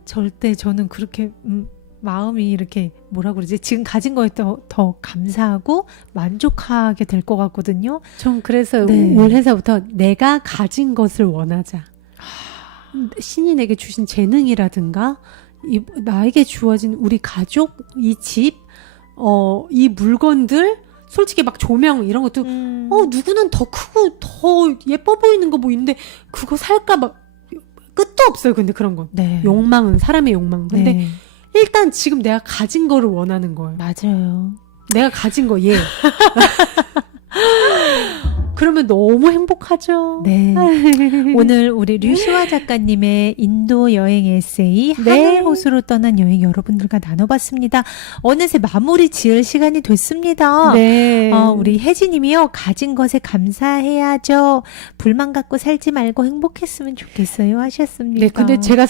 절대 저는 그렇게 마음이 이렇게 뭐라 그러지? 지금 가진 거에 더 감사하고 만족하게 될 것 같거든요. 전 그래서 네. 올해서부터 내가 가진 것을 원하자. 신이 내게 주신 재능이라든가 나에게 주어진 우리 가족, 이 집, 이 물건들, 솔직히 막 조명 이런 것도 누구는 더 크고 더 예뻐 보이는 거 뭐 있는데 그거 살까 막 끝도 없어요. 근데 그런 건 네. 욕망은 사람의 욕망. 근데 네. 일단 지금 내가 가진 거를 원하는 거예요. 맞아요. 내가 가진 거 얘. 그러면 너무 행복하죠. 네. 오늘 우리 류시화 작가님의 인도 여행 에세이 네. 하늘호수로 떠난 여행 여러분들과 나눠봤습니다. 어느새 마무리 지을 시간이 됐습니다. 네. 우리 혜진님이요. 가진 것에 감사해야죠. 불만 갖고 살지 말고 행복했으면 좋겠어요 하셨습니다. 네, 근데 제가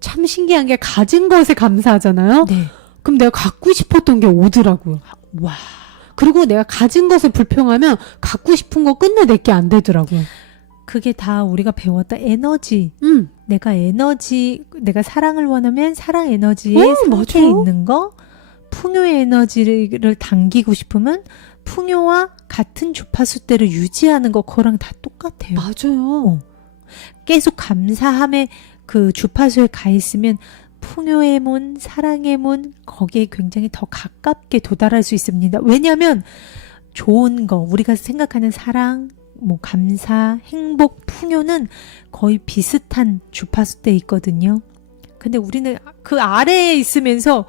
참 신기한 게 가진 것에 감사하잖아요. 네. 그럼 내가 갖고 싶었던 게 오더라고요. 와. 그리고 내가 가진 것을 불평하면 갖고 싶은 거 끝내 내게 안 되더라고요. 그게 다 우리가 배웠던 에너지. 내가 사랑을 원하면 사랑 에너지에 상태에 맞아요. 있는 거, 풍요의 에너지를 당기고 싶으면 풍요와 같은 주파수대를 유지하는 거, 그거랑 다 똑같아요. 맞아요. 계속 감사함에 그 주파수에 가 있으면 풍요의 문, 사랑의 문, 거기에 굉장히 더 가깝게 도달할 수 있습니다. 왜냐하면 좋은 거, 우리가 생각하는 사랑, 뭐 감사, 행복, 풍요는 거의 비슷한 주파수대에 있거든요. 근데 우리는 그 아래에 있으면서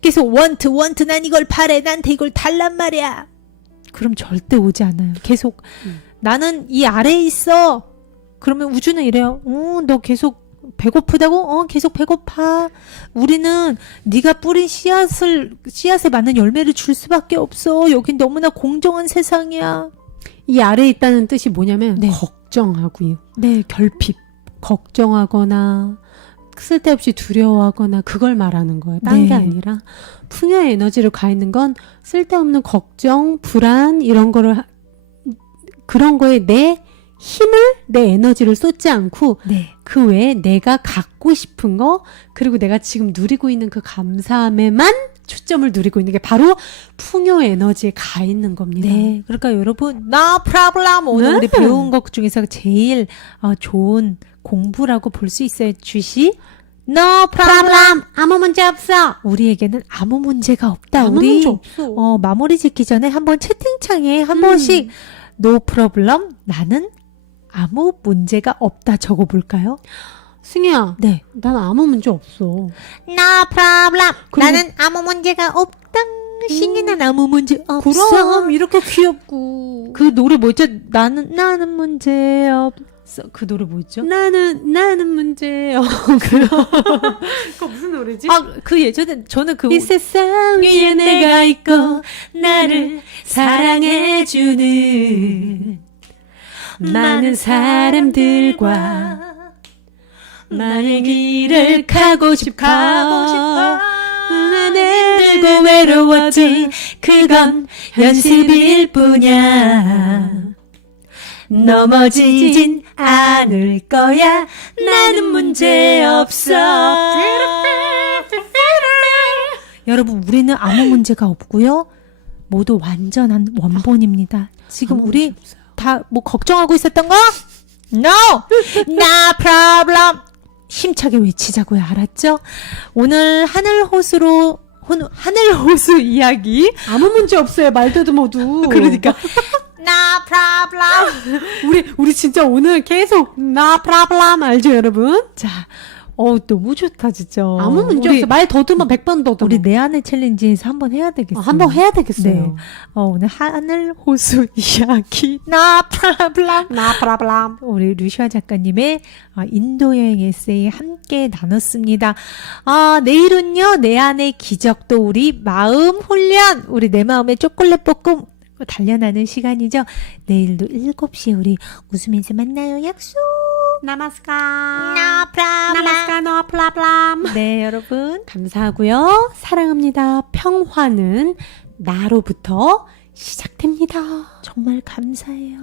계속 want, 난 이걸 바래, 나한테 이걸 달란 말이야. 그럼 절대 오지 않아요. 계속 나는 이 아래에 있어. 그러면 우주는 이래요. 너 계속 배고프다고? 계속 배고파. 우리는 네가 뿌린 씨앗에 맞는 열매를 줄 수밖에 없어. 여긴 너무나 공정한 세상이야. 이 아래에 있다는 뜻이 뭐냐면 네. 걱정하고요. 네, 결핍. 걱정하거나 쓸데없이 두려워하거나 그걸 말하는 거예요. 딴 게 네. 아니라 풍요의 에너지를 가 있는 건 쓸데없는 걱정, 불안 이런 거를 그런 거에 내 힘을 내 에너지를 쏟지 않고 네. 그 외에 내가 갖고 싶은 거 그리고 내가 지금 누리고 있는 그 감사함에만 초점을 누리고 있는 게 바로 풍요 에너지에 가 있는 겁니다. 네. 그러니까 여러분, no problem. 오늘 우리 배운 것 중에서 제일 좋은 공부라고 볼 수 있어요. 주시. No problem. 아무 문제 없어. 우리에게는 아무 문제가 없다. 아무 우리 문제 없어. 마무리 짓기 전에 한번 채팅창에 한 번씩 no problem. 나는 아무 문제가 없다 적어볼까요? 승희야, 네. 난 아무 문제 없어. No problem. 그리고- 나는 아무 문제가 없다. 신이는 아무 문제 없어. 그럼 이렇게 귀엽고. 그 노래 뭐였죠? 나는 문제 없어. 그 노래 뭐였죠? 나는 문제 없고. 그거 무슨 노래지? 아, 그 예전에 저는 그 이 세상 위에 내가 있고 나를 사랑해주는 많은 사람들과 나의 길을 가고 싶어. 나는 들고 외로웠지. 그건 연습일 뿐이야. 넘어지진 않을 거야. 나는 문제 없어. 여러분, 우리는 아무 문제가 없고요. 모두 완전한 원본입니다. 지금 우리 다 뭐 걱정하고 있었던 거? No! No problem! 힘차게 외치자고요. 알았죠? 오늘 하늘호수 이야기. 아무 문제 없어요. 말도 모두. 그러니까. No problem! 우리 진짜 오늘 계속 나 프라블람 알죠, 여러분? 자, 너무 좋다, 진짜. 아무 문제 없어. 말 더듬어 100번 더듬어. 우리 내 안의 챌린지에서 한번 해야 되겠어요. 한번 해야 되겠어요. 네. 오늘 하늘호수 이야기. No problem! 나 프라블람. 우리 루시아 작가님의 인도 여행 에세이 함께 나눴습니다. 내일은요, 내 안의 기적 또 우리 마음 훈련, 우리 내 마음의 초콜릿 볶음 단련하는 시간이죠. 내일도 7시에 우리 웃으면서 만나요. 약속! 나마스카. No problem! 나마스카 노 프라블람. 네, 여러분. 감사하고요. 사랑합니다. 평화는 나로부터 시작됩니다. 정말 감사해요.